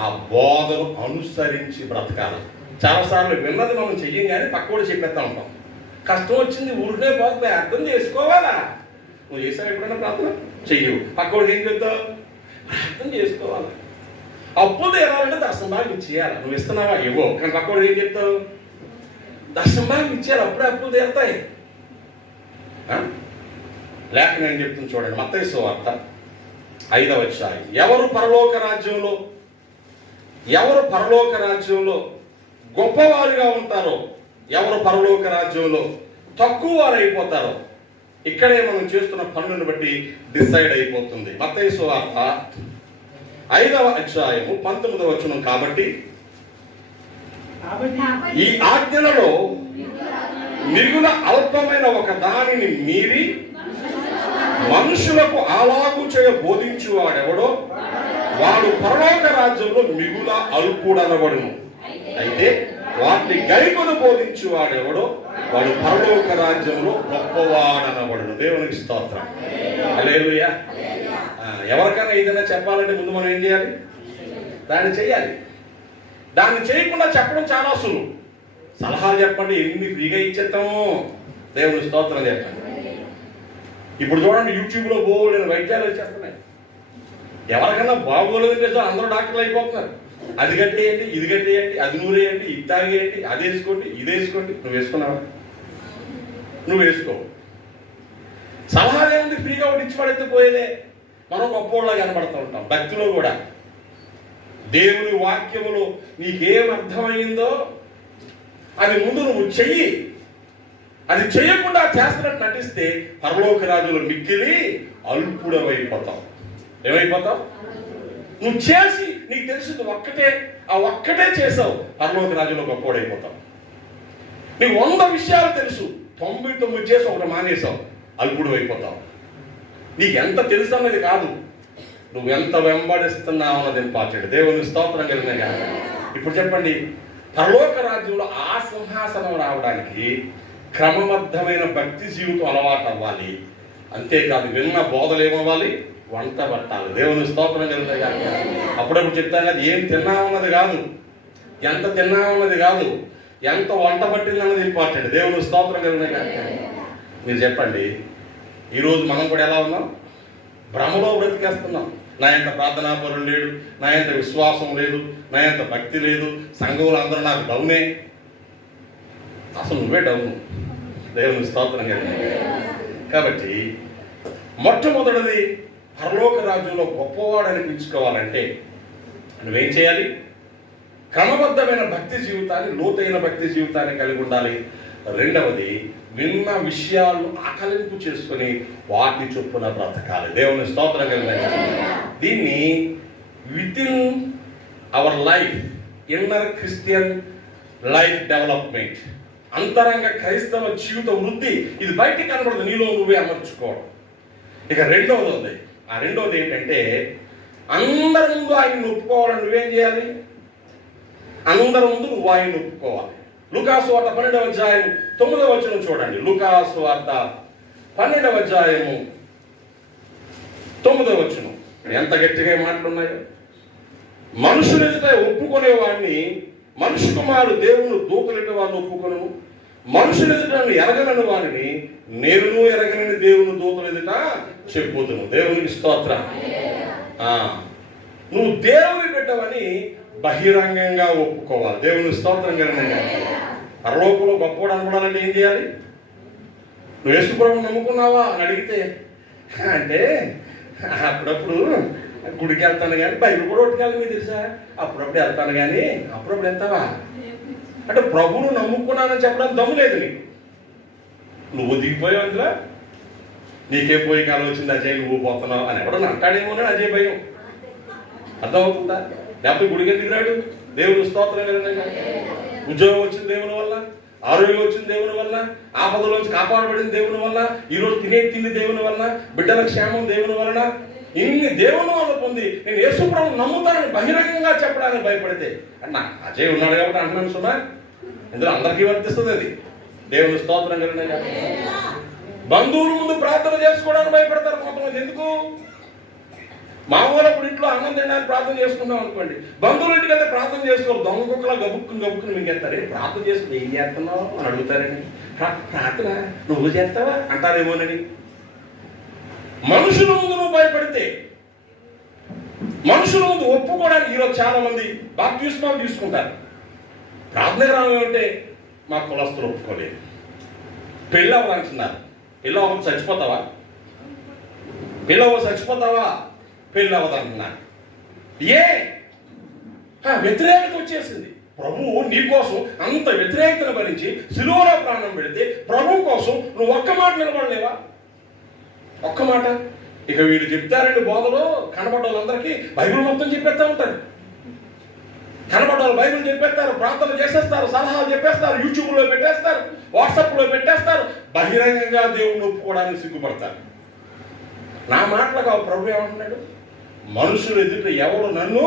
ఆ బోధను అనుసరించి బ్రతకాలి. చాలాసార్లు విన్నది మనం చెయ్యం కానీ పక్కోడు చెప్పేస్తా ఉంటాం. కష్టం వచ్చింది ఊరినే పోతే అర్థం చేసుకోవాలా. నువ్వు చేసావు ఎప్పుడైనా ప్రార్థన చెయ్యవు, పక్కోడికి ఏం చెప్తావు? అర్థం చేసుకోవాలి. అప్పులు తీరాలంటే దర్శనం బాగా ఇచ్చేయాలి. నువ్వు ఇస్తున్నావా, ఇవ్వో, కానీ పక్కోడికి ఏం చెప్తావు? దర్శనం బాగా ఇచ్చేయాలి, అప్పుడే అప్పులు తీరుతాయి. లేక నేను చెప్తుంది చూడండి, మత్తయి సువార్త 5వ అధ్యాయం. ఎవరు పరలోక రాజ్యంలో గొప్పవారిగా ఉంటారో, ఎవరు పరలోక రాజ్యంలో తక్కువ వారు అయిపోతారో, ఇక్కడే మనం చేస్తున్న పనులను బట్టి డిసైడ్ అయిపోతుంది. మత్తయి సువార్త 5వ అధ్యాయము 19వ వచనం. కాబట్టి ఈ ఆజ్ఞలలో మిగుల అల్పమైన ఒక దానిని మీరి మనుషులకు అలాగూ చేయ బోధించువాడెవడో వాడు పరలోక రాజ్యంలో మిగుల అల్పుడనబడును. అయితే వాటిని గైకొను బోధించువాడెవడో వాడు పరలోక రాజ్యంలో గొప్పవాడనబడును. దేవునికి స్తోత్రం. హల్లెలూయా. ఎవరికైనా ఏదైనా చెప్పాలంటే ముందు మనం ఏం చేయాలి? దాన్ని చేయాలి. దాన్ని చేయకుండా చెప్పడం చాలా సులువు. సలహాలు చెప్పండి, ఎన్ని ఫ్రీగా ఇచ్చేస్తాము. దేవుని స్తోత్రం చెప్పండి. ఇప్పుడు చూడండి, యూట్యూబ్లో బోల్డైన వైద్యాలు వచ్చేస్తున్నాయి. ఎవరికన్నా బాగోలేదంటే అందరూ డాక్టర్లు అయిపోతున్నారు. అది కట్టేయండి, ఇది కట్టేయండి, అది నూరేయండి, ఇది తాగేయండి, అది వేసుకోండి, ఇది వేసుకోండి. నువ్వు వేసుకున్నావా? నువ్వు వేసుకో. సలహాలు ఏముంది, ఫ్రీగా ఒకటి ఇచ్చి పడితే పోయేదే. మనం గొప్పవాళ్ళ కనబడుతూ ఉంటాం. భక్తిలో కూడా దేవుని వాక్యములో నీకేం అర్థమైందో అది ముందు నువ్వు చెయ్యి. అది చేయకుండా చేస్తున్నట్టు నటిస్తే పరలోక రాజులు మిక్కిలి అల్పుడమైపోతావు. ఏమైపోతావు? నువ్వు చేసి నీకు తెలిసింది ఒక్కటే చేసావు, పరలోక రాజులో గొప్పవాడైపోతావు. నీకు 100 విషయాలు తెలుసు, 99 చేసి ఒకటి మానేసావు, అల్పుడు అయిపోతావు. నీకు ఎంత తెలుసు అన్నది కాదు, నువ్వెంత వెంబడిస్తున్నావు అన్నది ఇంపార్టెంట్. దేవుని స్తోత్రం కలిగిన. ఇప్పుడు చెప్పండి, పరలోక రాజ్యంలో ఆ సింహాసనం రావడానికి క్రమబద్ధమైన భక్తి జీవితం అలవాటు అవ్వాలి. అంతేకాదు విన్న బోధలు ఏమవ్వాలి? వంట పట్టాలి. దేవుని స్తోత్రం కలిగిన. అప్పుడప్పుడు చెప్తాను కదా, ఏం తిన్నామన్నది కాదు, ఎంత తిన్నామన్నది కాదు, ఎంత వంట పట్టిందన్నది ఇంపార్టెంట్. దేవుని స్తోత్రం కలిగిన. మీరు చెప్పండి, ఈరోజు మనం కూడా ఎలా ఉన్నాం? భ్రమలో బ్రతికేస్తున్నాం. నా ఎంత ప్రార్థనాపరులు లేడు, నా ఎంత విశ్వాసం లేదు, నా ఎంత భక్తి లేదు, సంఘంలో అందరూ నాకు డౌనే. అసలు నువ్వే డౌను. దేవుని స్తోత్రం కలిగిన. కాబట్టి మొట్టమొదటిది, పరలోక రాజ్యంలో గొప్పవాడు అనిపించుకోవాలంటే నువ్వేం చేయాలి? క్రమబద్ధమైన భక్తి జీవితాన్ని, లోతైన భక్తి విశ్వాసాన్ని కలిగి ఉండాలి. రెండవది, విన్న విషయాలు ఆకలింపు చేసుకుని వాటిని చొప్పున బ్రతకాలి. దేవుని స్తోత్రం కలిగిన. దీన్ని with in our life, inner Christian life development, అంతరంగ క్రైస్తవ జీవిత వృద్ధి. ఇది బయటికి కనబడదు, నీలో నువ్వే అమర్చుకోవడం. ఇక రెండవది ఉంది. ఆ రెండవది ఏంటంటే, అందరి ముందు ఆయన ఒప్పుకోవాలని నువ్వేం చేయాలి? అందరి ముందు నువ్వు ఆయన ఒప్పుకోవాలి. లూకాసు వార్త 12వ అధ్యాయం 9వ వచనం చూడండి. లూకాసు వార్త 12వ అధ్యాయము 9వ వచనం. ఎంత గట్టిగా మాటలున్నాయో. మనుషులు ఎదుట ఒప్పుకునేవాడిని మనుషు కుమారుడు దేవుని దూతలెట వాడిని ఒప్పుకొను, మనుషులు ఎదుట ఎరగనని వాడిని నేను ఎరగనని దేవుని దూతల ఎదుట చెప్పుదును. దేవునికి స్తోత్రం. నువ్వు దేవుని బిడ్డవని బహిరంగంగా ఒప్పుకోవాలి. దేవుని స్తోత్రం కలిగిన. పరలోకంలో గొప్పవాడు అనుకోవాలంటే ఏం చేయాలి? నువ్వు యేసుప్రభువుని నమ్ముకున్నావా అని అడిగితే, అంటే అప్పుడప్పుడు గుడికి వెళ్తాను కానీ బైబిల్ కూడా ఒట్టుకెళ్ళి మీకు తెలుసా, అప్పుడప్పుడు వెళ్తాను కానీ అప్పుడప్పుడు వెళ్తావా అంటే ప్రభువును నమ్ముకున్నానని చెప్పడానికి దమ్ము లేదు నీకు. నువ్వు దిగిపోయావు అందులో. నీకేం పోయి కాలం వచ్చింది అజయ్ నువ్వు పోతున్నావు అని ఎవడన్నా అంటాడేమో అని అజయ్ భయం. అర్థమవుతుందా? లేకపోతే గుడికి ఎందుకు రాడు? దేవుడు స్తోత్రం కదండి. ఉద్యోగం వచ్చింది దేవుని వల్ల, ఆరోగ్యం వచ్చింది దేవుని వల్ల, ఆపదలోంచి కాపాడబడింది దేవుని వల్ల, ఈరోజు తినే తిండి దేవుని వల్ల, బిడ్డల క్షేమం దేవుని వలన, ఇన్ని దేవుని వల్ల పొంది నేను యేసుప్రభువుని నమ్ముతానని బహిరంగంగా చెప్పడానికి భయపడితే అన్నా అజయ్ ఉన్నాడు కాబట్టి అంటున్నాను సుమా. ఇందులో అందరికీ వర్తిస్తుంది అది. దేవుని స్తోత్రం కదండి. బంధువుల ముందు ప్రార్థన చేసుకోవడానికి భయపడతారు కొంతమంది. ఎందుకు? మామూలు అప్పుడు ఇంట్లో అన్నం తినడానికి ప్రార్థన చేసుకుందాం అనుకోండి, బంధువుల ఇంటికి అయితే ప్రార్థన చేసుకోరు. దొంగ కుక్కలా గబుక్కుని మీకు ఎత్తారు. ప్రార్థన చేసుకుని ఏం చేస్తున్నావు అని అడుగుతారని. ప్రార్థన నువ్వు చేస్తావా అంటారేమోనని. మనుషుల ముందు నువ్వు భయపడితే, మనుషుల ముందు ఒప్పుకోవడానికి ఈరోజు చాలా మంది బాప్తిస్మాలు తీసుకుంటారు. ప్రార్థన రావంటే మా కులస్తులు ఒప్పుకోలేదు. పెళ్ళి అవ్వాలంటున్నారు. పెళ్ళి అవ్వదు చచ్చిపోతావా? పెళ్ళి అవ్వ చచ్చిపోతావా? పెళ్ళి అవ్వదంటున్నారు. ఏ వ్యతిరేకత వచ్చేసింది. ప్రభువు నీ కోసం అంత వ్యతిరేకతను భరించి శిలువలో ప్రాణం పెడితే ప్రభువు కోసం నువ్వు ఒక్క మాట నిలబడలేవా? ఒక్క మాట. ఇక వీళ్ళు చెప్తారండి బోధలో, కనబడ్డ వాళ్ళందరికీ బైబిల్ మొత్తం చెప్పేస్తా ఉంటారు. కనబడ్డ వాళ్ళు బైబిల్ చెప్పేస్తారు, ప్రార్థనలు చేసేస్తారు, సలహాలు చెప్పేస్తారు, యూట్యూబ్లో పెట్టేస్తారు, వాట్సాప్లో పెట్టేస్తారు. బహిరంగంగా దేవుణ్ణి ఒప్పుకోవడానికి సిగ్గుపడతారు. నా మాటలకు ప్రభు ఏమంటున్నాడు? మనుషులు ఎదుట ఎవరు నన్ను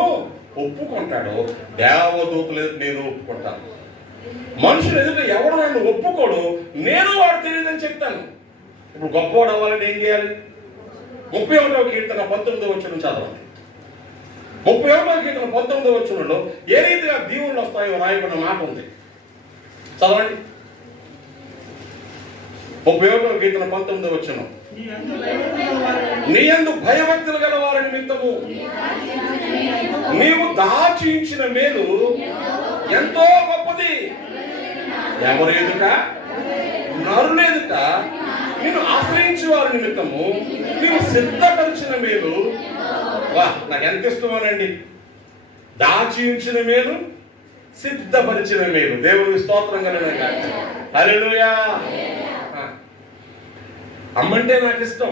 ఒప్పుకుంటాడో దేవదూతలు ఎదుట నేను ఒప్పుకుంటాను. మనుషులు ఎదుట ఎవరు నన్ను ఒప్పుకోడు నేను వాడు తెలియదని చెప్తాను. ఇప్పుడు గొప్పవాడు అవ్వాలంటే ఏం చేయాలి? 31వ కీర్తన 19వ వచనం చదవండి. 31వ కీర్తన 19వ వచనంలో ఏ రీతిగా దీవులు వస్తాయో రాయబడిన మాట ఉంది. చదవండి. 31వ కీర్తన 19వ వచనం. నీ యందు భయభక్తులు గల వారి నిమిత్తము నీవు దాచించిన మేలు ఎంతో గొప్పది. ఎవరు ఎదుట? నరులు ఎదుట నేను ఆశ్రయించే వారి నిమిత్తము నీవు సిద్ధపరిచిన మేలు. వా, నాకు ఎంత ఇష్టమోనండి. దాచించిన మేలు, సిద్ధపరిచిన మేలు. దేవునికి స్తోత్రం కలగాలి. హల్లెలూయా. అమ్మంటే నాకు ఇష్టం,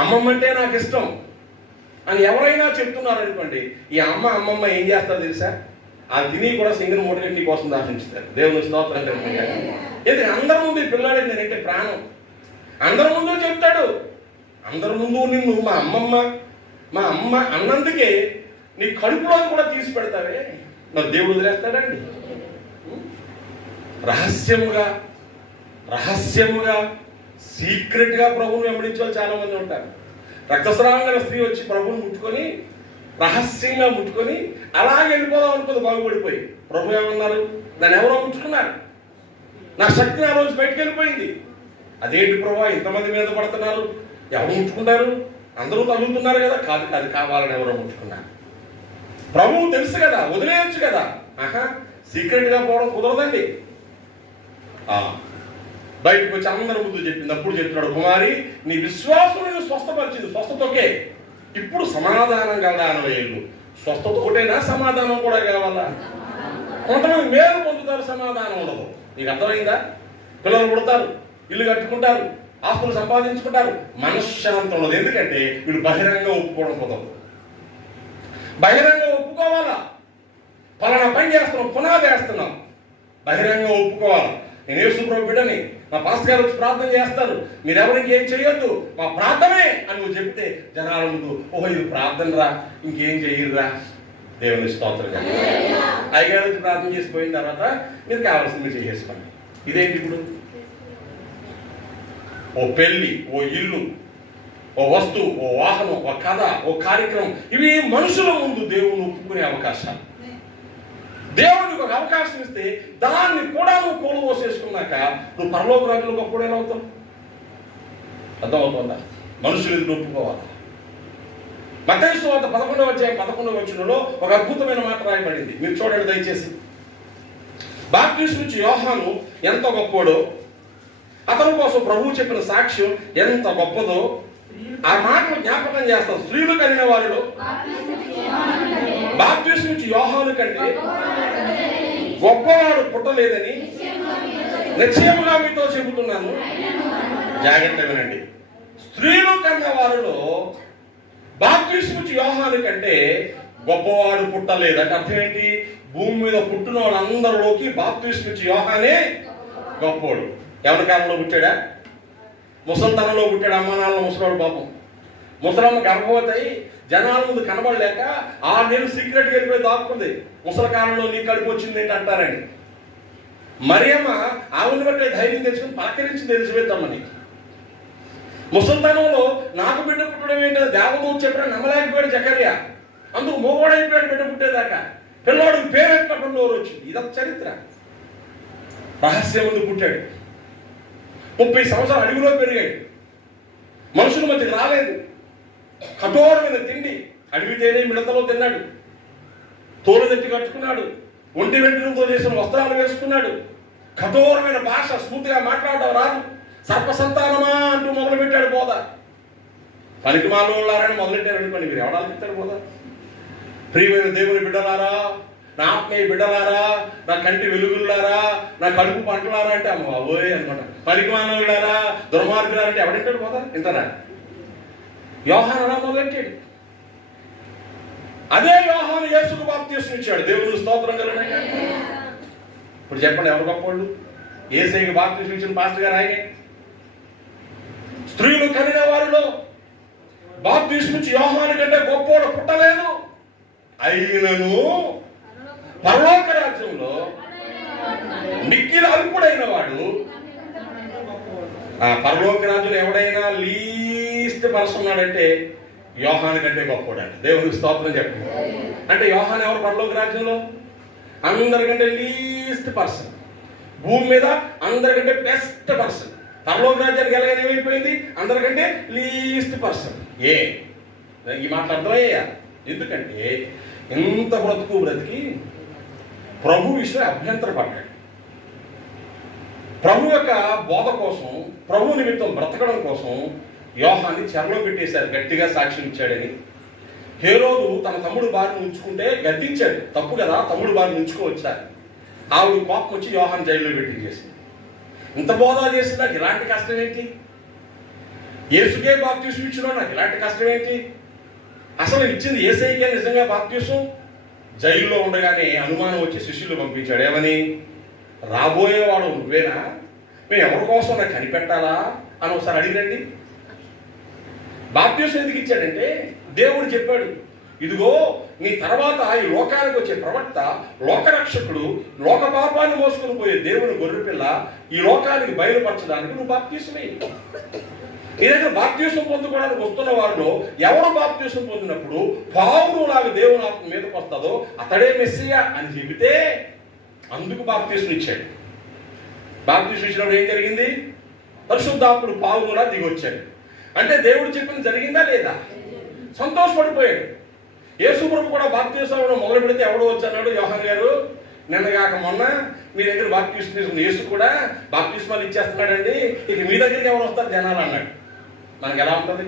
అమ్మమ్మంటే నాకు ఇష్టం అని ఎవరైనా చెప్తున్నారనుకోండి, ఈ అమ్మమ్మ ఏం చేస్తారో తెలుసా? ఆ తిని కూడా సింగిల్ మూటగా నీ కోసం దాచించుతారు. దేవుని స్తోత్రం కలగాలి. ఎందుకు? అందరి ముందు ఈ పిల్లాడికి నేనంటే ప్రాణం. అందరి ముందు చెప్తాడు. అందరి ముందు నిన్ను మా అమ్మ అన్నందుకే నీ కడుపులో కూడా తీసి పెడతావే, నాకు దేవుడు వదిలేస్తాడండి? రహస్యముగా సీక్రెట్గా ప్రభువుని వెంబడించే వాళ్ళు చాలా మంది ఉంటారు. రక్తస్రావం గల స్త్రీ వచ్చి ప్రభువుని ముట్టుకొని రహస్యంగా ముట్టుకొని అలాగే వెళ్ళిపోదాం అనుకుంది బాగుపడిపోయి. ప్రభు ఏమన్నారు? దాన్ని ఎవరో ముట్టుకున్నారు, నా శక్తి ఆ రోజు బయటకు వెళ్ళిపోయింది. అదేంటి ప్రభు ఇంతమంది మీద పడుతున్నారు? ఎవరు ముట్టుకున్నారు? అందరూ తగులుతున్నారు కదా. కాదు కావాలని ఎవరో ముట్టుకున్నారు. ప్రభువు తెలుసు కదా, వదిలేయచ్చు కదా. సీక్రెట్గా పోవడం కుదరదండి. బయటకు వచ్చి అందరి ముందు చెప్పింది. అప్పుడు చెప్తున్నాడు, కుమారి నీ విశ్వాసం నేను స్వస్థపరిచింది. స్వస్థతోకే ఇప్పుడు సమాధానం కదా 60 ఏళ్ళు. స్వస్థతోటేనా సమాధానం కూడా కావాలా? కొంతమంది మేలు పొందుతారు, సమాధానం ఉండదు. నీకు అర్థమైందా? పిల్లలు పుడతారు, ఇల్లు కట్టుకుంటారు, ఆస్తులు సంపాదించుకుంటారు, మనశ్శాంతం ఉండదు. ఎందుకంటే వీళ్ళు బహిరంగంగా ఒప్పుకోవడం కుదరదు. బహిరంగంగా ఒప్పుకోవాలా? ఫలానా పని చేస్తున్నాం, పునాది వేస్తున్నాం, బహిరంగంగా ఒప్పుకోవాలి. నేను యేసుప్రభు బిడ్డని, మా పాస్టర్ గారు వచ్చి ప్రార్థన చేస్తారు, మీరెవరికి ఏం చేయొద్దు, మా ప్రార్థనే అని నువ్వు చెప్తే జనాల ముందు ఓహో ఇది ప్రార్థన రా, ఇంకేం చెయ్యరురా. దేవుని స్తోత్రం. అయ్యగారు వచ్చి ప్రార్థన చేసిపోయిన తర్వాత మీరు కావాల్సింది మీరు చేసేసుకోండి. ఇదేంటి ఇప్పుడు? ఓ పెళ్ళి, ఓ ఇల్లు, ఓ వస్తువు, ఓ వాహనం, ఓ కథ, ఓ కార్యక్రమం, ఇవి మనుషుల ముందు దేవుని ఒప్పుకునే అవకాశాలు. దేవుడికి ఒక అవకాశం ఇస్తే దాన్ని కూడా నువ్వు కూలదోసేసుకున్నాక నువ్వు పరలోక రాజులు గొప్పడేలా అవుతావు. అర్థమవుతుందా? మనుషులు ఎదురు ఒప్పుకోవాలి. మత్తయి సువార్త 11వ అధ్యాయం 11వ వచనంలో ఒక అద్భుతమైన మాట రాయబడింది. మీరు చూడండి దయచేసి. బాప్తిస్మిచ్చు యోహాను ఎంత గొప్పోడో, అతని కోసం ప్రభువు చెప్పిన సాక్ష్యం ఎంత గొప్పదో ఆ మాటలు జ్ఞాపకం చేస్తాం. స్త్రీలు కలిగిన వారిలో బాప్తిస్మిచ్చు యోహాను కంటే గొప్పవాడు పుట్టలేదని నిశ్చయముగా మీతో చెబుతున్నాను. జాగ్రత్త వినండి. స్త్రీలు కన్న వారిలో బాప్తిస్మిచ్చి యోహాను కంటే గొప్పవాడు పుట్టలేదు. అంటే అర్థం ఏంటి? భూమి మీద పుట్టిన వాళ్ళందరిలోకి బాప్తిస్మిచ్చి యోహానే గొప్పవాడు. ఎవరి కాలంలో పుట్టాడా? ముసలితనంలో పుట్టాడు. అమ్మ నాన్న ముసలాడు పాపం. ముసలమ్మ గర్భవతి అయి జనాల ముందు కనబడలేక 6 నెలలు సీక్రెట్గా వెళ్ళిపోయి దాక్కుంది. ముసలి కాలంలో నీ కడుపు వచ్చింది ఏంటి అంటారని. మరియమ్మ ఆవుని బట్టే ధైర్యం తెచ్చుకుని పలకరించి ఎలిజబెత్తమ్మని. ముసలితనంలో నాకు బిడ్డ పుట్టడం ఏంటో దేవదూత చెప్పిన నమ్మలేకపోయాడు జకర్యా. అందుకు మోగోడైపోయాడు బిడ్డ పుట్టేదాకా. పిల్లవాడికి పేరు ఎట్టినప్పుడు నోరు వచ్చింది. ఇదొక చరిత్ర. రహస్యం ముందు పుట్టాడు. 30 సంవత్సరాలు అడవిలో పెరిగాడు. మనుషుల మధ్యకి రాలేదు. కఠోరమైన తిండి, అడవి తేనె మిడతలో తిన్నాడు. తోలు తెట్టి కట్టుకున్నాడు. ఒంటి వెంట్రుకతో చేసిన వస్త్రాలు వేసుకున్నాడు. కఠోరమైన భాష, స్మూత్గా మాట్లాడడం రాదు. సర్పసంతానమా అంటూ మొదలుపెట్టాడు బోధ. పనికి మాలోళ్ళారని మొదలెట్టారు అనుకోండి. మీరు ఎవడాలు చెప్తారు బోధ? ప్రియమైన దేవుని బిడ్డలారా, నా ఆత్మీయ బిడ్డలారా, నా కంటి వెలుగులారా, నా కడుపు పంటలారా అంటే అమ్మ బాబోయ్ అనమాట. పనికి మాలోళ్ళారా, దుర్మార్గులారా అంటే ఎవడింటాడు బోధ? వింటారా? యోహాను అలా మొదలెట్టాడు. అదే యోహాను యేసుకు బాప్తిస్మం ఇచ్చాడు. దేవుని స్తోత్రం కలుగును. ఇప్పుడు చెప్పండి, ఎవరు గొప్పవాళ్ళు? యేసయ్యకి బాప్తిస్మం ఇచ్చిన పాస్టర్ గారు ఆయనే. స్త్రీలు కనిన వారిలో బాప్తిస్మం ఇచ్చి యోహాను కంటే గొప్పవాడు పుట్టలేదు. అయినను పరలోక రాజ్యంలో మిక్కిలి అల్పుడైన వాడు, ఆ పరలోక రాజ్యంలో ఎవడైనా లీస్ట్ పర్సన్ ఉన్నాడంటే యోహాను కంటే గొప్పవాడు. దేవునికి స్తోత్రం చెప్పండి. అంటే యోహాను ఎవరు పరలోక రాజ్యంలో? అందరికంటే లీస్ట్ పర్సన్. భూమి మీద అందరికంటే బెస్ట్ పర్సన్. పరలోక రాజ్యానికి ఎలాగైనా ఏమైపోయింది? అందరికంటే లీస్ట్ పర్సన్. ఈ మాట అర్థమయ్యా? ఎందుకంటే ఎంత బ్రతికి ప్రభు విషయం అభ్యంతరపడ్డాడు. ప్రభు యొక్క బోధ కోసం, ప్రభు నిమిత్తం బ్రతకడం కోసం యోహాన్ని చెరలో పెట్టేశారు. గట్టిగా సాక్ష్యం ఇచ్చాడని. హేరోదు తన తమ్ముడు భార్యను ఉంచుకుంటే గద్దించాడు. తప్పు కదా, తమ్ముడు భార్యను ఉంచుకోవచ్చా? ఆవిడ కోపం వచ్చి యోహాన్ని జైల్లో పెట్టించేసింది. ఇంత బోధ చేసి నాకు ఇలాంటి కష్టం ఏంటి? యేసుకే బాప్తిస్మం ఇచ్చినా నాకు ఇలాంటి కష్టం ఏంటి? అసలు ఇచ్చింది యేసయ్యకే నిజంగా బాప్తిస్మం. జైల్లో ఉండగానే అనుమానం వచ్చి శిష్యులు పంపించాడు. ఏమని? రాబోయేవాడు నువ్వేనా? మేము ఎవరి కోసం నాకు కనిపెట్టాలా అని ఒకసారి అడిగిరండి. బాప్తిస్మం ఎందుకు ఇచ్చాడంటే దేవుడు చెప్పాడు, ఇదిగో నీ తర్వాత ఈ లోకానికి వచ్చే ప్రవక్త, లోకరక్షకుడు, లోక పాపాన్ని మోసుకుని పోయే దేవుని గొర్రెపిల్ల ఈ లోకానికి బయలుపరచడానికి నువ్వు బాప్తిస్మం ఇయ్యి. నీ దగ్గర బాప్తిస్మం పొందుకోవడానికి వస్తున్న వారిలో ఎవరు బాప్తిస్మం పొందినప్పుడు పావును లాగా దేవుని ఆత్మ మీదకి వస్తుందో అతడే మెస్సియా అని చెబితే అందుకు బాప్తిస్మం ఇచ్చాడు. బాప్తిస్మం ఇచ్చినప్పుడు ఏం జరిగింది? పరిశుద్ధాత్ముడు పావునులా దిగొచ్చాడు. అంటే దేవుడు చెప్పింది జరిగిందా లేదా? సంతోషపడిపోయాడు. యేసు ప్రభు కూడా బాప్తిస్మం మొదలు పెడితే ఎవడో వచ్చన్నాడు, యోహాను గారు నిన్నగాక మొన్న మీ దగ్గర బాప్తిస్మం తీసుకుని యేసు కూడా బాప్తిస్మాలు ఇచ్చేస్తున్నాడండి, ఇక మీ దగ్గరికి ఎవరు వస్తారు జనాలు అన్నాడు. మనకి ఎలా ఉంటుంది?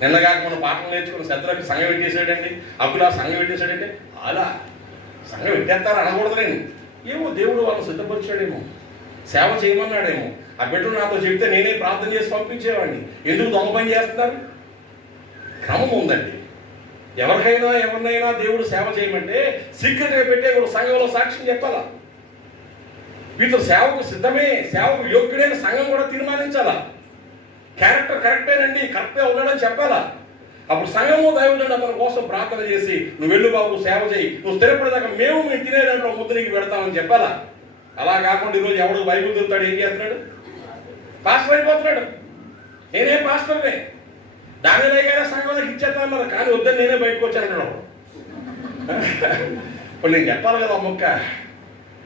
నిన్నగాక మనం పాఠం నేర్చుకున్న శ్రద్ధకి సంఘం పెట్టేసాడండి, అప్పులా సంఘం పెట్టేశాడంటే అలా సంఘం పెట్టేస్తారు అనకూడదులేండి. ఏమో దేవుడు వాళ్ళని సిద్ధపరిచాడేమో, సేవ చేయమన్నాడేమో. ఆ బిడ్డలు నాతో చెప్తే నేనే ప్రార్థన చేసి పంపించేవాడిని. ఎందుకు దొంగ పని చేస్తున్నారు? క్రమం ఉందండి. ఎవరినైనా దేవుడు సేవ చేయమంటే సీక్రెట్గా పెట్టే కూడా సంఘంలో సాక్ష్యం చెప్పాలా. వీటితో సేవకు సిద్ధమే, సేవకు యోగ్యుడైన సంఘం కూడా తీర్మానించాలా. క్యారెక్టర్ కరెక్టేనండి, కరెక్ట్గా ఉన్నాడని చెప్పాలా. అప్పుడు సంఘము దైవజనుడు అతని కోసం ప్రార్థన చేసి నువ్వు వెళ్ళు బాబు సేవ చేయి, నువ్వు స్థిరపడేదాకా మేము తినే దాంట్లో ముద్దునికి పెడతామని చెప్పాలా. అలా కాకుండా ఈరోజు ఎవడు బైబిల్ దొరుకుతాడు, ఏం చేస్తున్నాడు? పాస్టర్ అయిపోతున్నాడు. నేనే పాస్టర్నే, దాని గారే సంఘానికి ఇచ్చేస్తామన్నారు, కానీ వద్దని నేనే బయటకు వచ్చాను. ఇప్పుడు నేను చెప్పాలి కదా మొక్క,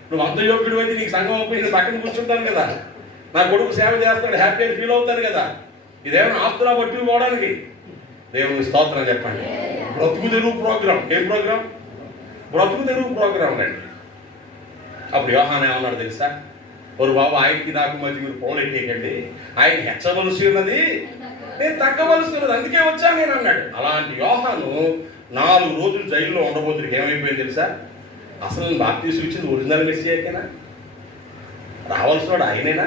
నువ్వు అంత యోగ్యుడు అయితే నీకు సంఘం అప్పుడు నేను పక్కన కూర్చుంటాను కదా, నా కొడుకు సేవ చేస్తాడు, హ్యాపీగా ఫీల్ అవుతాను కదా. ఇదేమైనా ఆస్తులా బట్టి పోవడానికి? దేవుని స్తోత్రం చెప్పండి. బ్రతుకు తెరువు ప్రోగ్రాం. ఏం ప్రోగ్రాం? బ్రతుకు తెరువు ప్రోగ్రాం రండి. అప్పుడు యోహాను ఏమన్నాడు తెలుసా? ఒక బాబు ఆయనకి నాకు మధ్య మీరు పోలెట్టేయకండి, ఆయన హెచ్చవలసి ఉన్నది, నేను తగ్గవలసి ఉన్నది, అందుకే వచ్చాను నేను అన్నాడు. అలాంటి యోహాను 4 రోజులు జైల్లో ఉండబోతుడికి ఏమైపోయింది తెలుసా? అసలు బాప్తిస్మం ఇచ్చింది ఒరిజినల్ మెస్సియాకేనా? రావాల్సిన వాడు ఆయనేనా?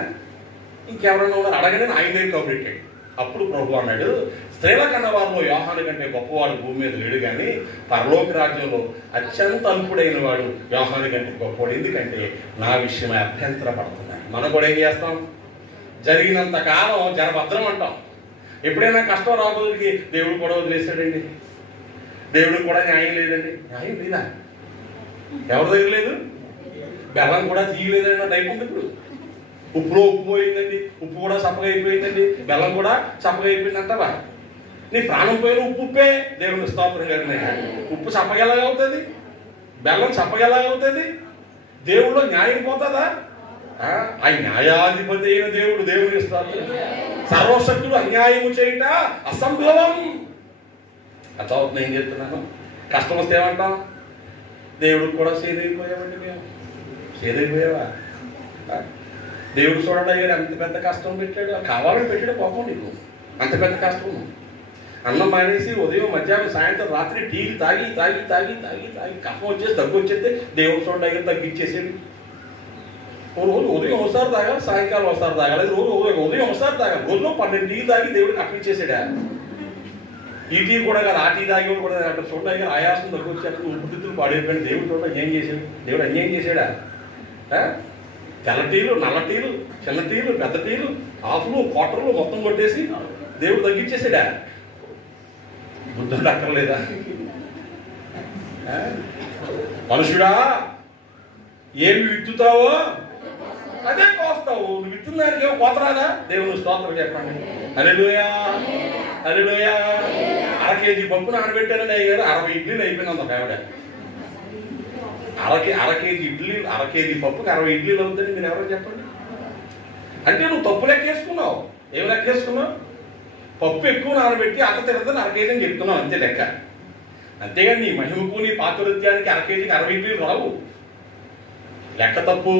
ఇంకెవరన్నా ఉన్నారు అడగనే ఆయన దగ్గర కబురెట్టాడు. అప్పుడు ప్రభు అన్నాడు, స్త్రీల కన్నా వారిలో యోహాను కంటే గొప్పవాడు భూమి మీద లేడు, కానీ పరలోక రాజ్యంలో అత్యంత అల్పుడైన వాడు యోహాను కంటే గొప్పవాడు. ఎందుకంటే నా విషయమై అభ్యంతర పడుతున్నాడు. మనం కూడా ఏం చేస్తాం? జరిగినంత కాలం జరభద్రం అంటాం. ఎప్పుడైనా కష్టం రాబోతుడికి దేవుడు కూడా వదిలేస్తాడండి. దేవుడు కూడా న్యాయం లేదండి. న్యాయం లేదా? ఎవరి దగ్గర లేదు? బెల్లం కూడా తీయలేదండి నా టైప్ ఉంది. ఇప్పుడు ఉప్పులో ఉప్పు పోయిందండి, ఉప్పు కూడా చప్పగా అయిపోయిందండి, బెల్లం కూడా చప్పగా అయిపోయింది అంటావా? నీ ప్రాణం పోయిన ఉప్పే. దేవుని స్తోత్రం కలిగిన ఉప్పు చప్పగెలాగా అవుతుంది? బెల్లం చప్పగెలాగా అవుతుంది? దేవుడిలో న్యాయం పోతుందా? ఆ న్యాయాధిపతి అయిన దేవుడు, దేవుని స్తోత్రం. సర్వశక్తుడు అన్యాయము చేయట అసంభవం. అట్లా అవుతుంది. ఏం చెప్తున్నాను? కష్టం వస్తే ఏమంటాం? దేవుడికి కూడా సేదైపోయామండి మేము. సేదైపోయావా? దేవుడు చూడండి అయ్యాడు, అంత పెద్ద కష్టం పెట్టాడు. కావాలని పెట్టాడు పాపం నీకు. అంత పెద్ద కష్టం. అన్నం మానేసి ఉదయం మధ్యాహ్నం సాయంత్రం రాత్రి టీలు తాగి తాగి తాగి తాగి తాగి కష్టం వచ్చేసి దగ్గు వచ్చేస్తే దేవుడు చూడండి అయ్యాడు తగ్గించేసాడు. రోజు ఉదయం ఒకసారి తాగాలి, సాయంకాలం ఒకసారి తాగాలి. రోజు ఉదయం ఒకసారి తాగాలి. రోజులో 12 టీలు తాగి దేవుడికి అప్పించేసాడా? ఈ టీ కూడా కాదు, ఆ టీ తాగి కూడా అక్కడ చూడండి ఆయాసం దగ్గర వచ్చాక ఉపతిత్తులు పాడైపోయిన దేవుడు చూడండి ఏం చేశాడు? దేవుడు అన్యాయం చేశాడా? తెల్ల టీలు, నల్ల టీలు, చిన్న టీలు, పెద్ద టీలు, ఆఫ్లు, క్వార్టర్లు మొత్తం కొట్టేసి దేవుడు తగ్గించేసాడా? బుద్ధుడు అక్కర్లేదా? మనుషుడా, ఏమి విత్తుతావో అదే కోస్తావు. నువ్వు విత్తున్న దానికి ఏమో కోతరాదా? దేవుని స్తోత్రం చెప్పండి. హల్లెలూయా, హల్లెలూయా. 1/2 కేజీ పప్పు నానబెట్టానండి అయ్యారు, 60 ఇడ్లీలు అయిపోయినంత ఆవిడ. 1/2 కేజీ ఇడ్లీలు, 1/2 కేజీ పప్పుకి 60 ఇడ్లీలు అవుతుంది. మీరు ఎవరో చెప్పండి. అంటే నువ్వు తప్పు లెక్కేసుకున్నావు. ఏం లెక్కేసుకున్నావు? పప్పు ఎక్కువ నానబెట్టి అత్త తిరుగుతుంది 1/2 కేజీ అని చెప్తున్నావు, అంతే లెక్క. అంతేగాని నీ మహిమకు నీ పాతురత్యానికి 1/2 కేజీకి 60 ఇడ్లీలు రావు. లెక్క తప్పు.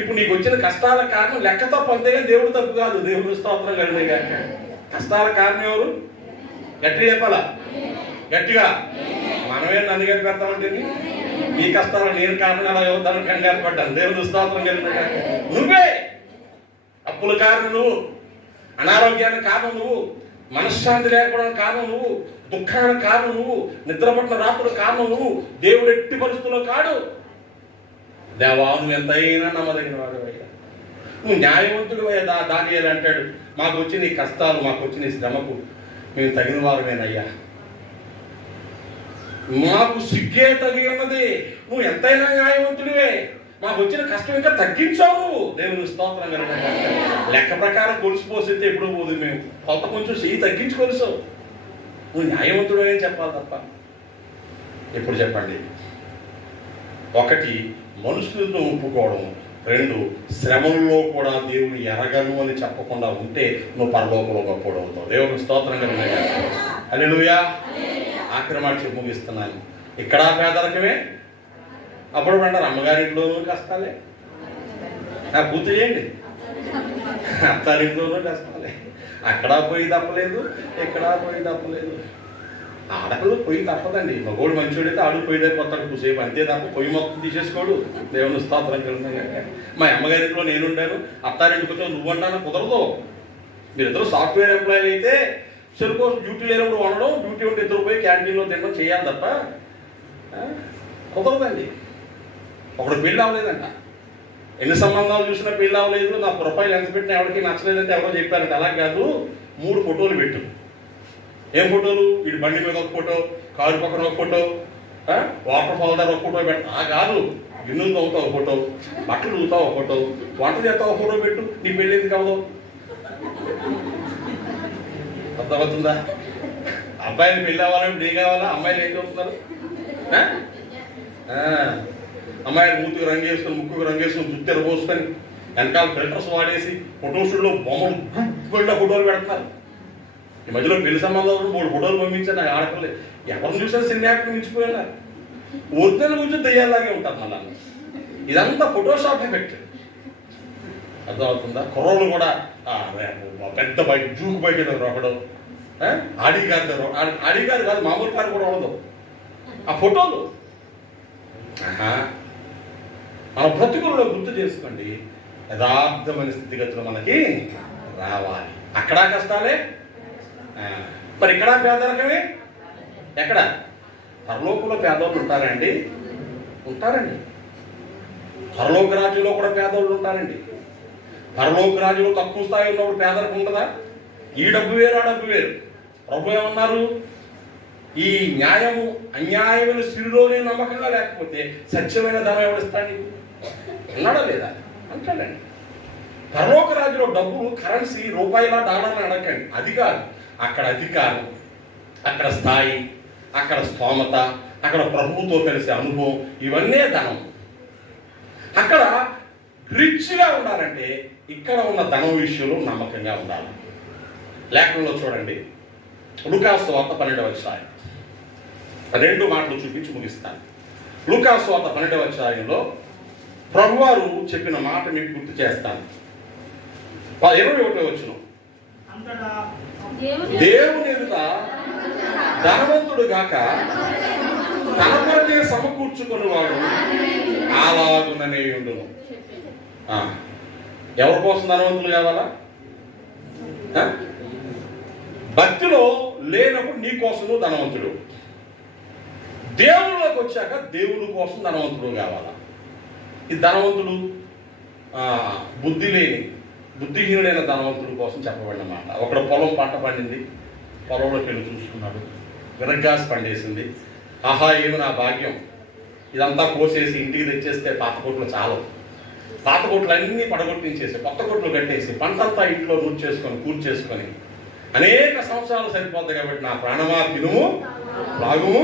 ఇప్పుడు నీకు వచ్చిన కష్టాల కారణం లెక్క తప్పు, అంతేగాని దేవుడు తప్పు కాదు. దేవుడు స్తోత్రం కలిగిన కష్టాల కారణం ఎవరు? గట్టిగా చెప్పాలా? గట్టిగా. మనమే నన్ను గట్టి పెడతామంటే నీ కష్టాలు నేను కారణాలు అవుతాను కంగారు పడ్డాను. దేవుడు స్తోత్రం కలిగిన నువ్వే. అప్పుల కారణం నువ్వు, అనారోగ్యానికి కారణం నువ్వు, మనశ్శాంతి లేకపోవడానికి కారణం నువ్వు, దుఃఖానికి కారణం నువ్వు, నిద్రపట్టిన రాత్రుల కారణం నువ్వు. దేవుడు ఎట్టి పరిస్థితుల్లో కాడు. దేవా నువ్వు ఎంతైనా నమ్మదగిన వాడు అయ్యా, నువ్వు న్యాయవంతుడు అయ్యా. దానియేలు అంటాడు, మాకు వచ్చిన ఈ కష్టాలు, మాకు వచ్చిన ఈ శ్రమకు మేము తగిన వారమేనయ్యా, మాకు సిగ్గే తగి ఉన్నది. నువ్వు ఎంతైనా న్యాయవంతుడివే, మాకు వచ్చిన కష్టం ఇంకా తగ్గించావు నువ్వు. దేవుని స్తోత్రం కనుక లెక్క ప్రకారం కొలిసిపోసితే ఎప్పుడూ పోదు. మేము కొత్త కొంచెం చెయ్యి తగ్గించి కొలుసావు. నువ్వు న్యాయవంతుడు అని చెప్పాలి తప్ప. ఎప్పుడు చెప్పండి? 1 మనుషులతో ఒప్పుకోవడం, 2 శ్రమల్లో కూడా దేవుని ఎరగను అని చెప్పకుండా ఉంటే నువ్వు పరలోకంలో గొప్పవాడు అవుతావు. దేవుని స్తోత్రం కనుక హల్లెలూయా. ఆఖరి మాట చెప్పి ముగిస్తున్నాను. ఇక్కడ పేదరికమే, అప్పుడు అంటారు అమ్మగారింట్లోనూ కష్టాలే. పూర్తి చేయండి. అత్తారింట్లోనూ కష్టాలే. అక్కడ పోయి తప్పలేదు, ఇక్కడ పోయి తప్పలేదు. ఆడపిల్ల పొయ్యి తప్పదండి. మగోడు మంచోడైతే ఆడు పొయ్యి దగ్గర కొత్త కూసేపు అంతే తప్ప పొయ్యి మొత్తం తీసేసుకోడు. దేవుని స్తోత్రం కలిగిన మా అమ్మగారింట్లో నేనుండాను, అత్తారింటికి వచ్చావు నువ్వు అంటాను కుదరదు. మీరిద్దరు సాఫ్ట్వేర్ ఎంప్లాయీలు అయితే సరిపో డ్యూటీ లేనప్పుడు వండడం, డ్యూటీ ఉంటే ఇద్దరు పోయి క్యాంటీన్లో తినడం చేయాలి తప్ప కుదరదండి. ఒకడు పెళ్ళి అవ్వలేదంట, ఎన్ని సంబంధాలు చూసినా పెళ్ళి అవ్వలేదు, నా ప్రొఫైల్ ఎంత పెట్టినా ఎవరికి నచ్చలేదంటే ఎవరో చెప్పారంట. అలా కాదు, 3 ఫోటోలు పెట్టు. ఏం ఫోటోలు? వీడి బండి మీద ఒక ఫోటో, కారు పక్కన ఒక ఫోటో, వాటర్ ఫాల్ దగ్గర ఒక ఫోటో పెట్టు. కాదు, గిన్నెలు తవ్వుతావు ఒక ఫోటో, బట్టలు ఊతావు ఒక ఫోటో, వంట చేస్తావు ఒక ఫోటో పెట్టు. నీ పెళ్ళి ఎందుకు అవ్వదు? అర్థమవుతుందా? అబ్బాయిని పెళ్ళి అవ్వాలంటే నీ కావాలా? అమ్మాయిలు ఏం చూస్తున్నారు? అమ్మాయిలు మూతికి రంగు వేసుకొని, ముక్కుకి రంగు వేసుకొని, జుత్తెర పోసుకొని, వెనకాల ఫిల్టర్స్ వాడేసి ఫోటోషూట్లో బొమ్మలు ఫోటోలు పెడతారు. ఈ మధ్యలో పెళ్లి సంబంధాలు 3 ఫోటోలు పంపించారు నాకు ఆడపిల్లలు. ఎవరిని చూసినా సినీ యాక్టర్ మించిపోయినా ఒరిజినల్ గురించి దెయ్యాలాగే ఉంటారు. మళ్ళా ఇదంతా ఫోటోషాప్ ఎఫెక్ట్. అర్థమవుతుందా? కుర్రోళ్ళు కూడా పెద్ద బైక్, జూకు బైక్ ఏదో ఒకడు, ఆడి కారు కాదు, మామూలు కారు కూడా ఉండదు. ఆ ఫోటోలు మన బ్రతుకుల్లో గుర్తు చేసుకోండి. యథార్థమైన స్థితిగతులు మనకి రావాలి. అక్కడా కష్టాలే, మరి ఇక్కడ పేదరికమే. ఎక్కడ? పరలోకంలో పేదోళ్ళు ఉంటారండి, ఉంటారండి. పరలోక రాజ్యంలో కూడా పేదోళ్ళు ఉంటారండి. పరలోక రాజ్యంలో తక్కువ స్థాయి ఉన్నప్పుడు పేదరికం ఉండదా? ఈ డబ్బు వేరు, ఆ డబ్బు వేరు. ప్రభు ఏమన్నారు? ఈ న్యాయము అన్యాయమైన సిరిలోనే నమ్మకంగా లేకపోతే సత్యమైన ధనం ఎవరిస్తాడు? ఉన్నాడా లేదా? అంటాడండి. పరలోక రాజ్యంలో డబ్బులు కరెన్సీ రూపాయల డాలర్ని అడగండి. అది కాదు. అక్కడ అధికారం, అక్కడ స్థాయి, అక్కడ స్తోమత, అక్కడ ప్రభువుతో కలిసే అనుభవం, ఇవన్నీ ధనం. అక్కడ రిచ్గా ఉండాలంటే ఇక్కడ ఉన్న ధనం విషయంలో నమ్మకంగా ఉండాలి. లేఖనంలో చూడండి, లూకాసు సువార్త 12వ అధ్యాయం 2 మాటలు చూపించి ముగిస్తాను. లూకాసు సువార్త 12వ అధ్యాయంలో ప్రభువారు చెప్పిన మాట మీకు గుర్తు చేస్తాను. 21వ వచనం, దేవుని ఎదుట ధనవంతుడు గాక తన కొరకే సమకూర్చుకుని వాడు అలాగుననే ఉండును. ఎవరి కోసం ధనవంతులు కావాలా? భక్తిలో లేనప్పుడు నీ కోసం నువ్వు ధనవంతుడు. దేవుళ్ళలోకి వచ్చాక దేవుని కోసం ధనవంతుడు కావాలా? ఈ ధనవంతుడు బుద్ధిహీనుడైన ధనవంతుడి కోసం చెప్పబడిన మాట. ఒకడు పొలం పంట పండింది, పొలంలోకి వెళ్ళి చూసుకున్నాడు, విరగ్గాసి పండేసింది. ఆహా, ఏమి నా భాగ్యం, ఇదంతా కోసేసి ఇంటికి తెచ్చేస్తే పాత కొట్లు చాలు. పాత కొట్లు అన్నీ పడగొట్టించేసి కొత్త కొట్లు కట్టేసి పంటంతా ఇంట్లో కూర్చేసుకొని అనేక సంవత్సరాలు సరిపోద్ది కాబట్టి నా ప్రాణమా తినుము త్రాగుము.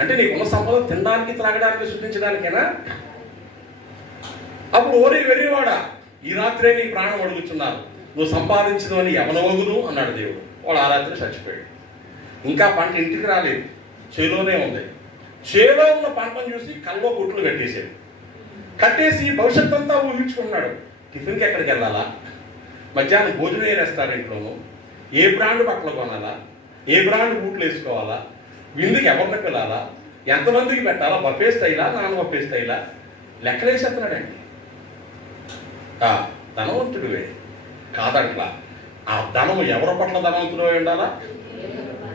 అంటే నీకున్న సంపద తినడానికి త్రాగడానికి సృష్టించడానికేనా? అప్పుడు ఓరి వెర్రివాడా, ఈ రాత్రే నీ ప్రాణం అడుగుతున్నారు, నువ్వు సంపాదించదని ఎవనవగును అన్నాడు దేవుడు. వాడు ఆ రాత్రి చచ్చిపోయాడు. ఇంకా పంట ఇంటికి రాలేదు, చేలోనే ఉంది. చేలో ఉన్న పంటను చూసి కల్లో కొట్లు కట్టేసి భవిష్యత్తు అంతా ఊహించుకున్నాడు. టిఫిన్కి ఎక్కడికి వెళ్ళాలా, మధ్యాహ్నం భోజనం ఏ రెస్టారెంట్లోనూ, ఏ బ్రాండ్ బట్టలు కొనాలా, ఏ బ్రాండ్ బూట్లు వేసుకోవాలా, విందుకి ఎవరిని పిల్లాలా, ఎంతమందికి పెట్టాలా, బఫే స్టైలా నాన్ బఫే స్టైలా లెక్కలేసేస్తున్నాడండి. ధనవంతుడివే కాదంట్లా. ఆ ధనము ఎవరి పట్ల ధనవంతుడు అయి ఉండాలా?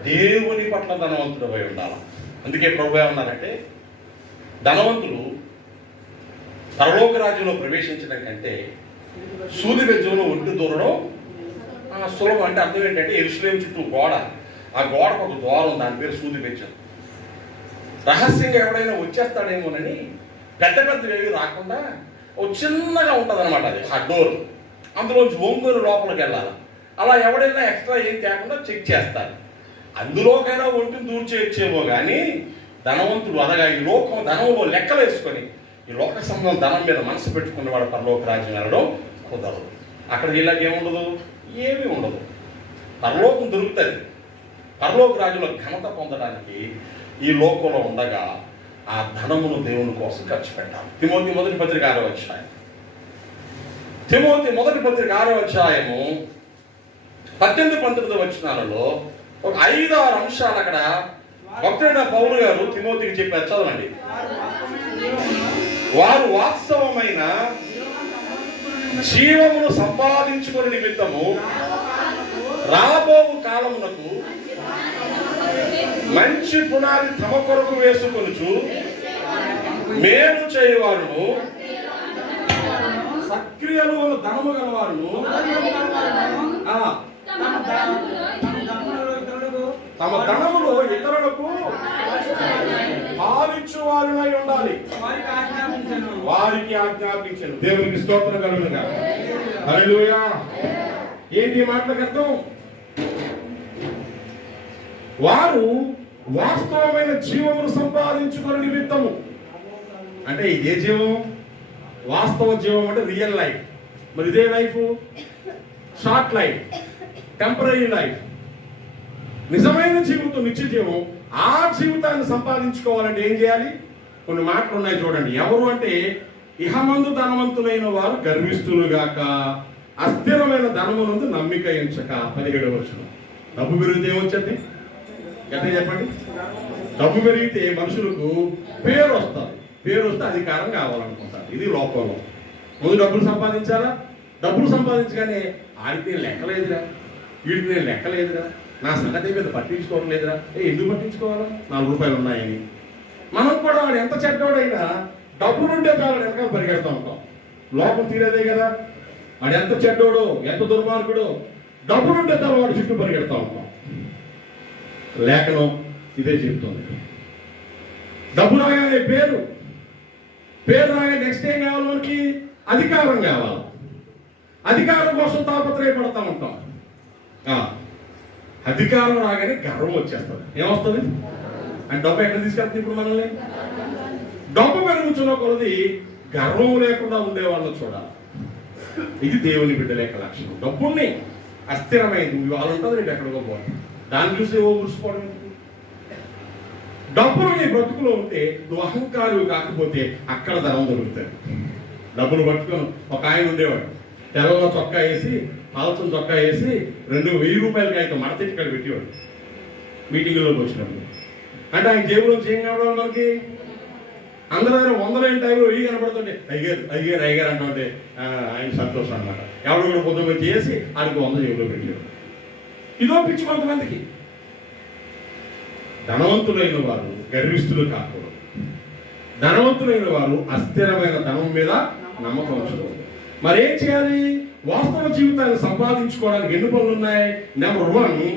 దేవుని పట్ల ధనవంతుడు అయి ఉండాలా. అందుకే ప్రభు ఏమన్నారంటే, ధనవంతులు పరలోక రాజ్యంలో ప్రవేశించడం కంటే సూది బెజ్జంలో ఒంటి దూరడం సులభం. అంటే అర్థం ఏంటంటే, యెరూషలేము చుట్టూ గోడ, ఆ గోడకు ఒక ద్వారం, దాని పేరు సూది బెజ్జం. రహస్యంగా ఎవడైనా వచ్చేస్తాడేమోనని పెద్ద ఏవి రాకుండా ఓ చిన్నగా ఉంటుంది అనమాట. అది ఆ డోర్, అందులోంచి ఒంగురు లోపలికి వెళ్ళాలి. అలా ఎవడైనా ఎక్స్ట్రా ఏం తేకుండా చెక్ చేస్తారు. అందులోకైనా ఒంటిని దూర్చేయచ్చేమో కానీ ధనవంతుడు అనగా ఈ లోకం ధనంలో లెక్కలు వేసుకొని ఈ లోక సంబంధం ధనం మీద మనసు పెట్టుకున్న వాడు పరలోక రాజ్యం వెళ్ళడం కుదరదు. అక్కడ వీళ్ళకి ఏముండదు, ఏమీ ఉండదు. పరలోకం దొరుకుతుంది. పరలోక రాజ్యంలో ఘనత పొందడానికి ఈ లోకంలో ఉండగా ఆ ధనమును దేవుని కోసం ఖర్చు పెట్టాలి. తిమోతి మొదటి పత్రిక 6వ అధ్యాయం, తిమోతి మొదటి పత్రిక 6వ అధ్యాయము 18-19 వచనాలలో ఒక 5-6 అంశాలు అక్కడ భక్తుడైన పౌలు గారు తిమోతికి చెప్పారు. చదవండి. వారు వాస్తవమైన జీవమును సంపాదించుకునే నిమిత్తము రాబోవు కాలమునకు మంచి పునాది తమ కొరకు వేసుకొనుచు మేలు చేయవారును సక్రియలు ధనము గలవారును తమ ధనములో ఇతరులకు పాలిచ్చు వారునై ఉండాలి, వారికి ఆజ్ఞాపించను. దేవునికి స్తోత్రం కలుగునుగా. హల్లెలూయా. ఏంటి మాటలకు అర్థం? వారు వాస్తవమైన జీవమును సంపాదించుకునే నిమిత్తము. అంటే ఇదే జీవం, వాస్తవ జీవం అంటే రియల్ లైఫ్. మరి ఇదే life short life, temporary life. నిజమైన జీవితం నిత్య జీవం. ఆ జీవితాన్ని సంపాదించుకోవాలంటే ఏం చేయాలి? కొన్ని మాటలు ఉన్నాయి చూడండి. ఎవరు అంటే, ఇహమందు ధనవంతులైన వారు గర్విష్ఠులుగాక అస్థిరమైన ధనమునందు నమ్మిక ఎంచక. 17వ వచనం. డబ్బు పెరిగితే ఏమొచ్చింది? గట్టిగా చెప్పండి. డబ్బు పెరిగితే మనుషులకు పేరు వస్తుంది. పేరు వస్తే అధికారం కావాలనుకుంటారు. ఇది లోకంలో. ముందు డబ్బులు సంపాదించారా? డబ్బులు సంపాదించగానే ఆడికి నేను లెక్కలేదురా, వీడికి నేను లెక్కలేదురా, నా సంగతి మీద పట్టించుకోవడం లేదురా. ఎందుకు పట్టించుకోవాలా? 4 రూపాయలు ఉన్నాయని. మనం కూడా వాడు ఎంత చెడ్డోడైనా డబ్బులుంటే చాలు వెనకాల పరిగెడతా ఉంటాం. లోపం తీరేదే కదా. వాడు ఎంత చెడ్డోడు, ఎంత దుర్మార్గుడు, డబ్బులుంటే చాలు వాడు చుట్టూ పరిగెడతా ఉంటాం. లేఖనం ఇదే చెప్తుంది. డబ్బు రాగానే పేరు రాగానే నెక్స్ట్ ఏం కావాలి? మనకి అధికారం కావాలి. అధికారం కోసం తాపత్రయపడతా ఉంటాం. అధికారం రాగానే గర్వం వచ్చేస్తుంది. ఏమొస్తుంది? అంటే డబ్బు ఎక్కడ తీసుకెళ్తుంది ఇప్పుడు మనల్ని? డబ్బు పెరుగుతున్న కొలది గర్వం లేకుండా ఉండే వాళ్ళని చూడాలి. ఇది దేవుని బిడ్డల యొక్క లక్షణం. డబ్బుని అస్థిరమైంది, ఇవాళ ఉంటుంది, రేపు ఎక్కడికో పోవాలి. దాన్ని చూసి ఏవో మురిసిపోవడం. డబ్బులు నీ బ్రతుకులో ఉంటే నువ్వు అహంకారులు కాకపోతే అక్కడ ధనం దొరుకుతుంది. డబ్బులు పట్టుకొని ఒక ఆయన ఉండేవాడు, తెల్లగా చొక్కా వేసి, పాలసం చొక్కా వేసి 2,000 రూపాయలకి ఆయన మడతెట్టి ఇక్కడ పెట్టేవాడు మీటింగ్లోకి వచ్చినప్పుడు. అంటే ఆయన జేబులోంచి ఏం కావడం మనకి? అందరూ 100 టైంలో 1000 కనపడుతుంటే అయ్యారు అంటే ఆయన సంతోషం అనమాట. ఎవరు కూడా పొద్దున్న చేసి ఆయనకు 100 జేబులో పెట్టేవాడు. ఇదో పిచ్చి కొంతమందికి. ధనవంతులైన వారు గర్విష్ఠులు కాకూడదు. ధనవంతులైన వారు అస్థిరమైన ధనం మీద నమ్మకం ఉంచకూడదు. మరేం చేయాలి? వాస్తవ జీవితాన్ని సంపాదించుకోవడానికి ఎన్ని పనులు ఉన్నాయి? నెంబర్ 1,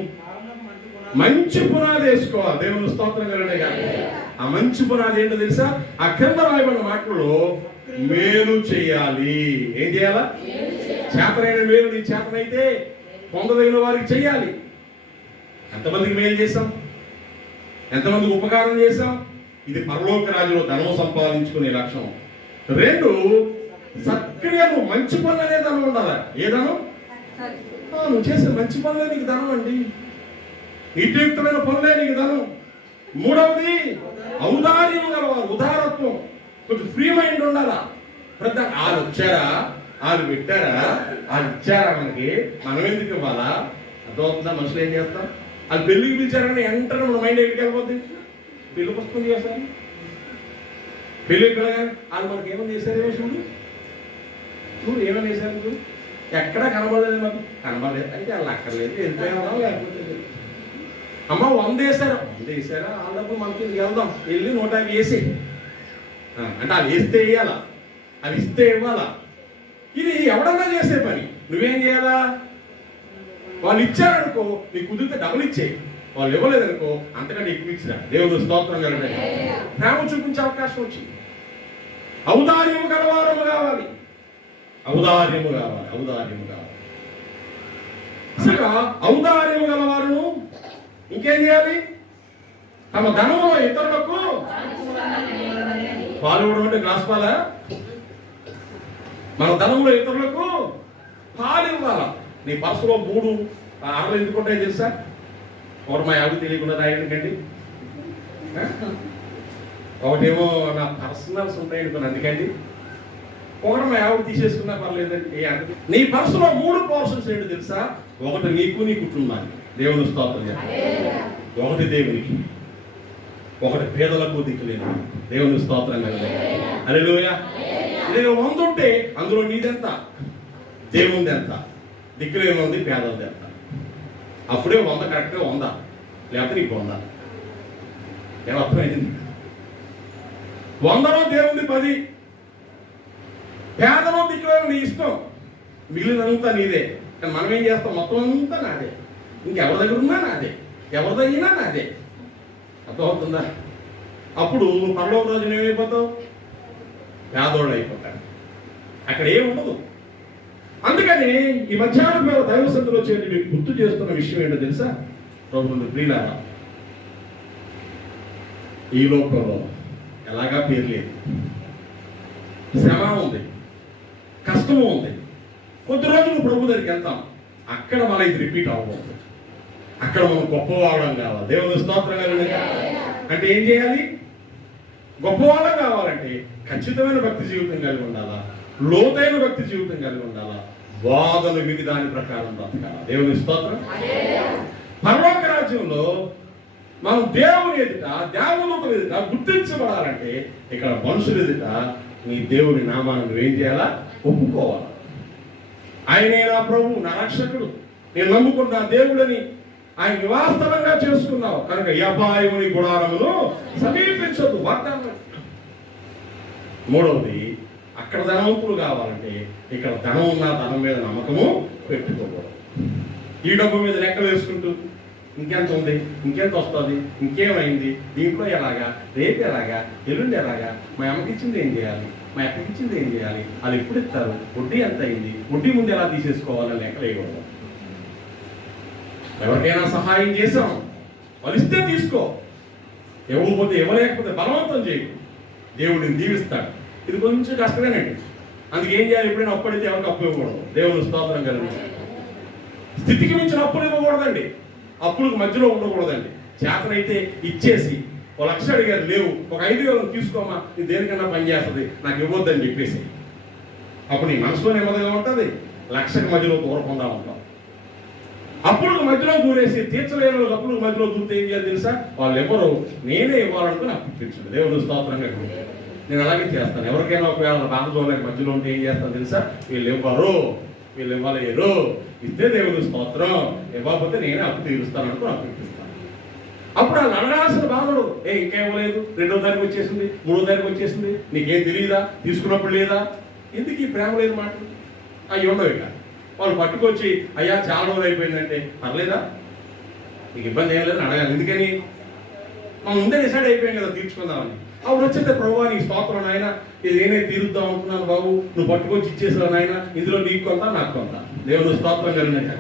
మంచి పునాది వేసుకోవాలి. దేవుని స్తోత్రం కలగడే కానీ ఆ మంచి పునాది ఏంటో తెలుసా? ఆ కింద రాయబడిన మాటల్లో మేలు చేయాలి. ఏం చేయాలా? చేతనైన మేలు నీ చేతనైతే పొందదగిన వారికి చెయ్యాలి. ఎంతమందికి మేలు చేశాం? ఎంతమందికి ఉపకారం చేశాం? ఇది పరలోక రాజులో ధనం సంపాదించుకునే లక్ష్యం. 2, సక్రియను మంచి పనులు అనే ధనం ఉండాలి. ఏ ధనం? నువ్వు చేసే మంచి పనులే నీకు ధనం అండి. నీతియుక్తమైన పనులే నీకు ధనం. 3వది ఔదార్యం గలవారు, ఉదారత్వం. కొంచెం ఫ్రీ మైండ్ ఉండాలా. ప్రతి వాళ్ళు వచ్చారా, వాళ్ళు పెట్టారా, వాళ్ళు ఇచ్చారా, మనకి మనం ఎందుకు ఇవ్వాలా? అర్థమవుతుందా? మనుషులు ఏం చేస్తాం? వాళ్ళు పెళ్ళికి పిలిచారని వెంటనే మన మైండ్ ఎక్కడికి వెళ్ళిపోద్ది? పెళ్లి పుస్తకం చేస్తారు. పెళ్ళికి వెళ్ళగా వాళ్ళు మనకి ఏమని చేశారు? చూడు ఏమని చేశారు? చూడు ఎక్కడా కనబడలేదు. మాకు కనబడలేదు అయితే వాళ్ళు అక్కర్లేదు, వెళ్ళిపోయాం. లేకపోతే అమ్మ 100 వేసారా? 100 వేసారా? వాళ్ళకు మనకి వెళ్దాం, వెళ్ళి 150 వేసి అంటే వాళ్ళు వేస్తే వేయాలా, అవి ఇస్తే ఇవ్వాలా. ఇది ఎవడన్నా చేసే పని. నువ్వేం చేయాలా? వాళ్ళు ఇచ్చారనుకో, నీకు కుదిరితే డబ్బులు ఇచ్చేయి. వాళ్ళు ఇవ్వలేదనుకో అంతకంటే ఎక్కువ ఇచ్చినా. దేవుడు స్తోత్రం కలగడే. ప్రేమ చూపించే అవకాశం వచ్చింది. ఔదార్యము గలవారము కావాలి. ఔదార్యము కావాలి. ఔదార్యము కావాలి. అసలు ఔదార్యము గలవారును ఇంకేం చేయాలి? తమ ధనంలో ఇతరులకు పాలు ఇవ్వడం అంటే గ్లాస్ పాలా? మన ధనంలో ఇతరులకు పాలు ఇవ్వాలా. నీ పర్సులో 3 ఆడలు ఎందుకు ఉంటాయి తెలుసా? ఒకటి మా ఆవిడ తెలియకుండా రాయడానికండి, ఒకటేమో నా పర్సనల్స్ ఉంటాయి అనుకుని అందుకండి, ఒకటి మా ఆవిడ తీసేసుకున్నా పర్లేదండి. నీ పర్సులో 3 పోర్షన్స్ ఏంటి తెలుసా? ఒకటి నీకు, నీ కుటుంబానికి. దేవుని స్తోత్రం చేయాలి. ఒకటి దేవునికి, ఒకటి పేదలకు దిక్కులేదు. దేవుని స్తోత్రం కలగ. హల్లెలూయా. ఇది 100 ఉంటే అందులో నీదెంత, దేవునిది ఎంత, దిక్కులేని ఉంది, పేదలది ఎంత. అప్పుడే 100 కరెక్ట్గా 100, లేకపోతే నీకు 100. ఏమర్థమైంది? 100లో దేవుంది 10, పేదలో దిక్కులేని నీ ఇష్టం, మిగిలినంతా నీదే. కానీ మనం ఏం చేస్తాం? మొత్తం అంతా నాదే, ఇంకెవరి దగ్గర ఉన్నా నాదే, ఎవరి దగ్గర నాదే. అర్థమవుతుందా? అప్పుడు నువ్వు పరలోక రోజున ఏమైపోతావు? పేదోడు అయిపోతాడు. అక్కడ ఏముండదు. అందుకని ఈ మధ్యాహ్నం వేళ దైవ సందులో చేరి మీకు గుర్తు చేస్తున్న విషయం ఏంటో తెలుసా? ప్రభుత్వ ప్రియులారా, ఈ లోకంలో ఎలాగా పేరు లేదు, శ్రమ ఉంది, కష్టము ఉంది. కొద్ది రోజులు ప్రభు దగ్గరికి వెళ్తాం, అక్కడ మన ఇది రిపీట్ అవ్వబోతుంది. అక్కడ మనం గొప్పవాళ్ళం కావాలి. దేవుని స్తోత్రం కలగండి. అంటే ఏం చేయాలి? గొప్పవాళ్ళం కావాలంటే ఖచ్చితమైన భక్తి జీవితం కలిగి ఉండాలా, లోతైన భక్తి జీవితం కలిగి ఉండాలా, వాదన విధి దాని ప్రకారం బ్రతకాల. దేవుని స్తోత్రం. పరలోక రాజ్యంలో మనం దేవుని ఎదుట, దేవదూతల ఎదుట గుర్తించబడాలంటే ఇక్కడ మనుషుల ఎదుట నీ దేవుని నామాన్ని నువ్వేం చేయాలా? ఒప్పుకోవాలి. ఆయనే నా ప్రభువు, నా రక్షకుడు, నేను నమ్ముకున్న దేవుడని ఆయన నివాసస్థలంగా చేసుకున్నావు కనుక ఈ అపాయముని గుడారమును సమీపించదు వాగ్దానం. మూడవది, అక్కడ ధనవంతులు కావాలంటే ఇక్కడ ధనం ఉన్న ధనం మీద నమ్మకము పెట్టుకోకూడదు. ఈ డబ్బు మీద లెక్కలు వేసుకుంటూ ఇంకెంత ఉంది, ఇంకెంత వస్తుంది, ఇంకేమైంది, దీంట్లో ఎలాగా, రేపు ఎలాగా, ఎల్లుండి ఎలాగా, మా అమ్మకి ఇచ్చింది ఏం చేయాలి, మా అక్కకి ఇచ్చింది ఏం చేయాలి, వాళ్ళు ఎప్పుడు ఇస్తారు, వడ్డీ ఎంత అయింది, వడ్డీ ముందు ఎలా తీసేసుకోవాలని లెక్కలు వేయకూడదు. ఎవరికైనా సహాయం చేసాం, వాళ్ళు ఇస్తే తీసుకో, ఇవ్వకపోతే ఇవ్వలేకపోతే బలవంతం చేయకు, దేవుడిని దీవిస్తాడు. ఇది కొంచెం కష్టమేనండి. అందుకే ఏం చేయాలి, ఎప్పుడైనా అప్పుడైతే ఎవరికి అప్పు ఇవ్వకూడదు. దేవుని స్తోత్రం కలిగి స్థితికి మించిన అప్పులు ఇవ్వకూడదండి, అప్పులకు మధ్యలో ఉండకూడదండి. చేతనైతే ఇచ్చేసి 1 లక్ష అడిగారు, లేవు, ఒక 5,000 తీసుకోమా, ఇది దేనికన్నా పనిచేస్తుంది, నాకు ఇవ్వద్దని చెప్పేసి అప్పుడు నీ మనసులో నెమ్మదిగా ఉంటుంది. 1 లక్షకి మధ్యలో దూరకుండా ఉంటాం. అప్పులకు మధ్యలో దూరేసి తీర్చలేని వాళ్ళు అప్పులకు మధ్యలో దూరితే ఏం చేయాలి తెలుసా, వాళ్ళు ఎవరు నేనే ఇవ్వాలనుకుని అప్పించండి. దేవుని స్తోత్రంగా నేను అలాగే చేస్తాను. ఎవరికైనా ఒకవేళ బాధ చూడలేక మధ్యలో ఉంటే ఏం చేస్తాను తెలుసా, వీళ్ళు ఇవ్వరు, వీళ్ళు ఇవ్వలేరు, ఇస్తే దేవుని స్తోత్రం, ఇవ్వకపోతే నేనే అప్పు తీరుస్తాను అనుకుని అప్పిస్తాను. అప్పుడు వాళ్ళు అడగాల్సిన బాధడు, ఇంకా ఇవ్వలేదు, 2వ తారీఖు వచ్చేసింది, 3వ తారీఖు వచ్చేసింది, నీకేం తెలియదా, తీసుకున్నప్పుడు లేదా, ఎందుకు ఈ ప్రేమ లేదు మాట అవి ఉండవు. ఇక వాళ్ళు పట్టుకొచ్చి అయ్యా చాలా రోజులు అయిపోయిందంటే పర్లేదా, నీకు ఇబ్బంది ఏం లేదు అడగాలి. ఎందుకని మనం ముందే డిసైడ్ అయిపోయాం కదా తీర్చుకుందామని. అప్పుడు వచ్చేస్తే ప్రభువా నీకు స్తోత్రం నాయన, ఇది నేనే తీరుద్దాం అనుకున్నాను బాబు, నువ్వు పట్టుకొచ్చి ఇచ్చేసావు నాయన, ఇందులో నీకు కొంత నాకు కొంత, దేవుడు స్తోత్రం కలిగిన.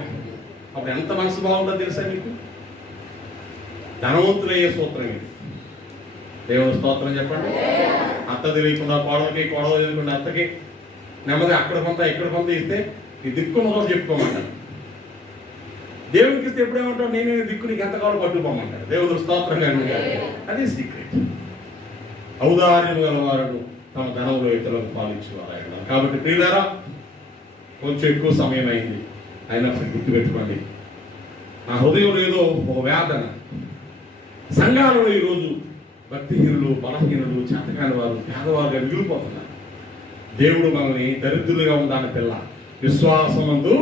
అప్పుడు ఎంత మనసు బాగుంటుందో తెలుసా నీకు. ధనవంతులయ్యే సూత్రం ఇది. దేవుడు స్తోత్రం చెప్పండి. అత్త తెలియకుండా కోడలకి, కోడలు తెలియకుండా అత్తకి నెమ్మది అక్కడ కొంత ఇక్కడ కొంత ఇస్తే నీ దిక్కున్న రోజు చెప్పుకోమంటారు. దేవుడికి ఇస్తే ఎప్పుడేమంటావు, నేనే దిక్కు, నీకు ఎంత కావాలో పట్టుకోమంటారు. దేవుడు స్తోత్రం కలిగిన. అది సీక్రెట్. ఔదార్యం గలవారు తమ ధనంలో ఇతరులకు పాలించేవారు. కాబట్టి ప్రియులారా, కొంచెం ఎక్కువ సమయం అయింది, అయినప్పుడు గుర్తుపెట్టుకోండి, నా హృదయంలో ఏదో ఒక వేదన. సంఘాలలో ఈరోజు భక్తిహీనులు, బలహీనులు, చేతకాని వారు, పేదవారుగా మిగిలిపోతున్నారు. దేవుడు మనల్ని దరిద్రులుగా ఉండాలని పిల్ల విశ్వాసమందు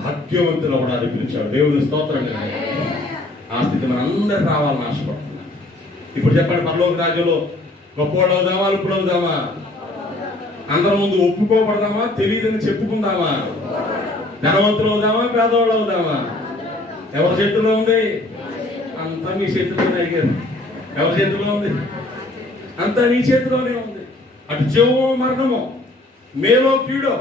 భాగ్యవంతులు అవడానికి పిలిచాడు. దేవుని స్తోత్రంగా. ఆ స్థితి మనందరూ రావాలని ఆశపడుతున్నాను. ఇప్పుడు చెప్పండి, పరలోక రాజ్యంలో గొప్పవాళ్ళు అవుదామా, అల్పులు అవుదామా, అందరి ముందు ఒప్పుకోబడదామా, తెలియదని చెప్పుకుందామా, ధనవంతులు అవుదామా, పేదవాళ్ళు అవుదామా, ఎవరి చేతిలో ఉంది? అంతా మీ చేతిలోనే. అడిగారు ఎవరి చేతిలో ఉంది? అంతా నీ చేతిలోనే ఉంది. అటు జీవమో మరణమో, మేలో కీడో,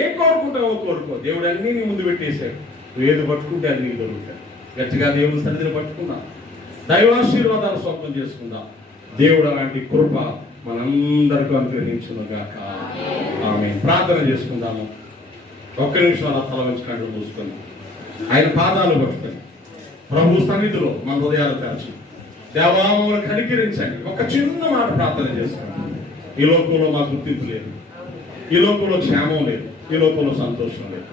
ఏం కోరుకుంటావో కోరుకో, దేవుడు అన్నీ నీ ముందు పెట్టేశాడు. నువ్వు ఏది పట్టుకుంటే అది నీకు దొరుకుతాడు. గట్టిగా దేవుని సన్నిధిని పట్టుకుందాం, దైవాశీర్వాదాలు సొంతం చేసుకుందాం. దేవుడు అలాంటి కృప మనందరికీ అనుగ్రహించునుగాక. ఆమేన్. ప్రార్థన చేసుకుందాము. 1 నిమిషం అలా తల వంచి కళ్ళు మూసుకొని ఆయన పాదాలు పట్టుకొని ప్రభు సన్నిధిలో మన హృదయాలు తెరచి దేవా మమ్మల్ని కనికరించండి. ఒక చిన్న మాట ప్రార్థన చేసుకుంటాం. ఈ లోకంలో మాకు గుర్తింపు లేదు, ఈ లోకంలో క్షేమం లేదు, ఈ లోకంలో సంతోషం లేదు,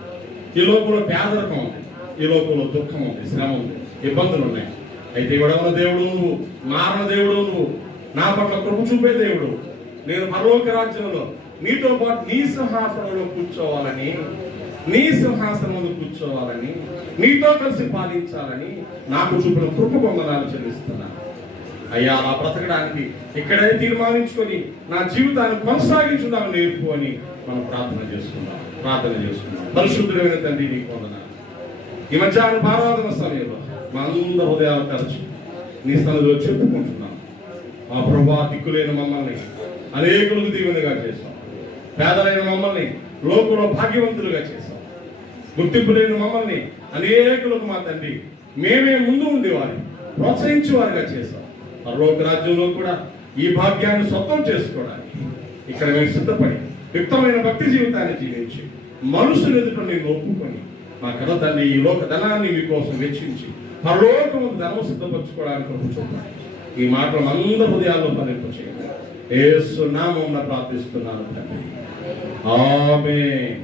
ఈ లోకంలో పేదరికం ఉంది, ఈ లోకంలో దుఃఖం ఉంది, శ్రమ ఉంది, ఇబ్బందులు ఉన్నాయి. అయితే విడవన దేవుడు నువ్వు, మారణ దేవుడు నువ్వు, నా పట్ల కృప చూపే దేవుడు. నేను పరలోక రాజ్యంలో నీతో పాటు నీ సింహాసనంలో కూర్చోవాలని, నీ సింహాసనంలో కూర్చోవాలని, నీతో కలిసి పాలించాలని నాకు చూపిన కృప వందనాలు చెల్లిస్తున్నాను. అయ్యా, అలా బ్రతకడానికి ఇక్కడే తీర్మానించుకొని నా జీవితాన్ని కొనసాగించుదాం నేర్పు అని మనం ప్రార్థన చేసుకుందాం. పరిశుద్ధుడైన తండ్రి నీకు వందనాలు. ఈ మధ్యాహ్నం ఆరాధన సమయంలో మనందరి హృదయాలు తెరచి నీ స్థలంలో చెప్పుకుంటున్నాం. మా ప్రభువా, దిక్కులైన మమ్మల్ని అనేకులకు దీవెనగా చేశాం, పేదలైన మమ్మల్ని లోకంలో భాగ్యవంతులుగా చేశాం, గుర్తింపు లేని మమ్మల్ని అనేకులకు మా తండ్రి మేమే ముందు ఉండేవారి ప్రోత్సహించేవారిగా చేశాం. పరలోక రాజ్యంలో కూడా ఈ భాగ్యాన్ని సొంతం చేసుకోవడానికి ఇక్కడ మేము సిద్ధపడి యుక్తమైన భక్తి జీవితాన్ని జీవించి మనుషులు ఎదుట నేను ఒప్పుకొని మా కథ తండ్రి ఈ లోక ధనాన్ని మీకోసం వెచ్చించి పరలోకము ధనం సిద్ధపరచుకోవడానికి చూడండి. ఈ మాటలు అందరి హృదయాల్లో ఫలింపచేయండి. యేసు నామమున ప్రార్థిస్తున్నాను తండ్రి. ఆమేన్.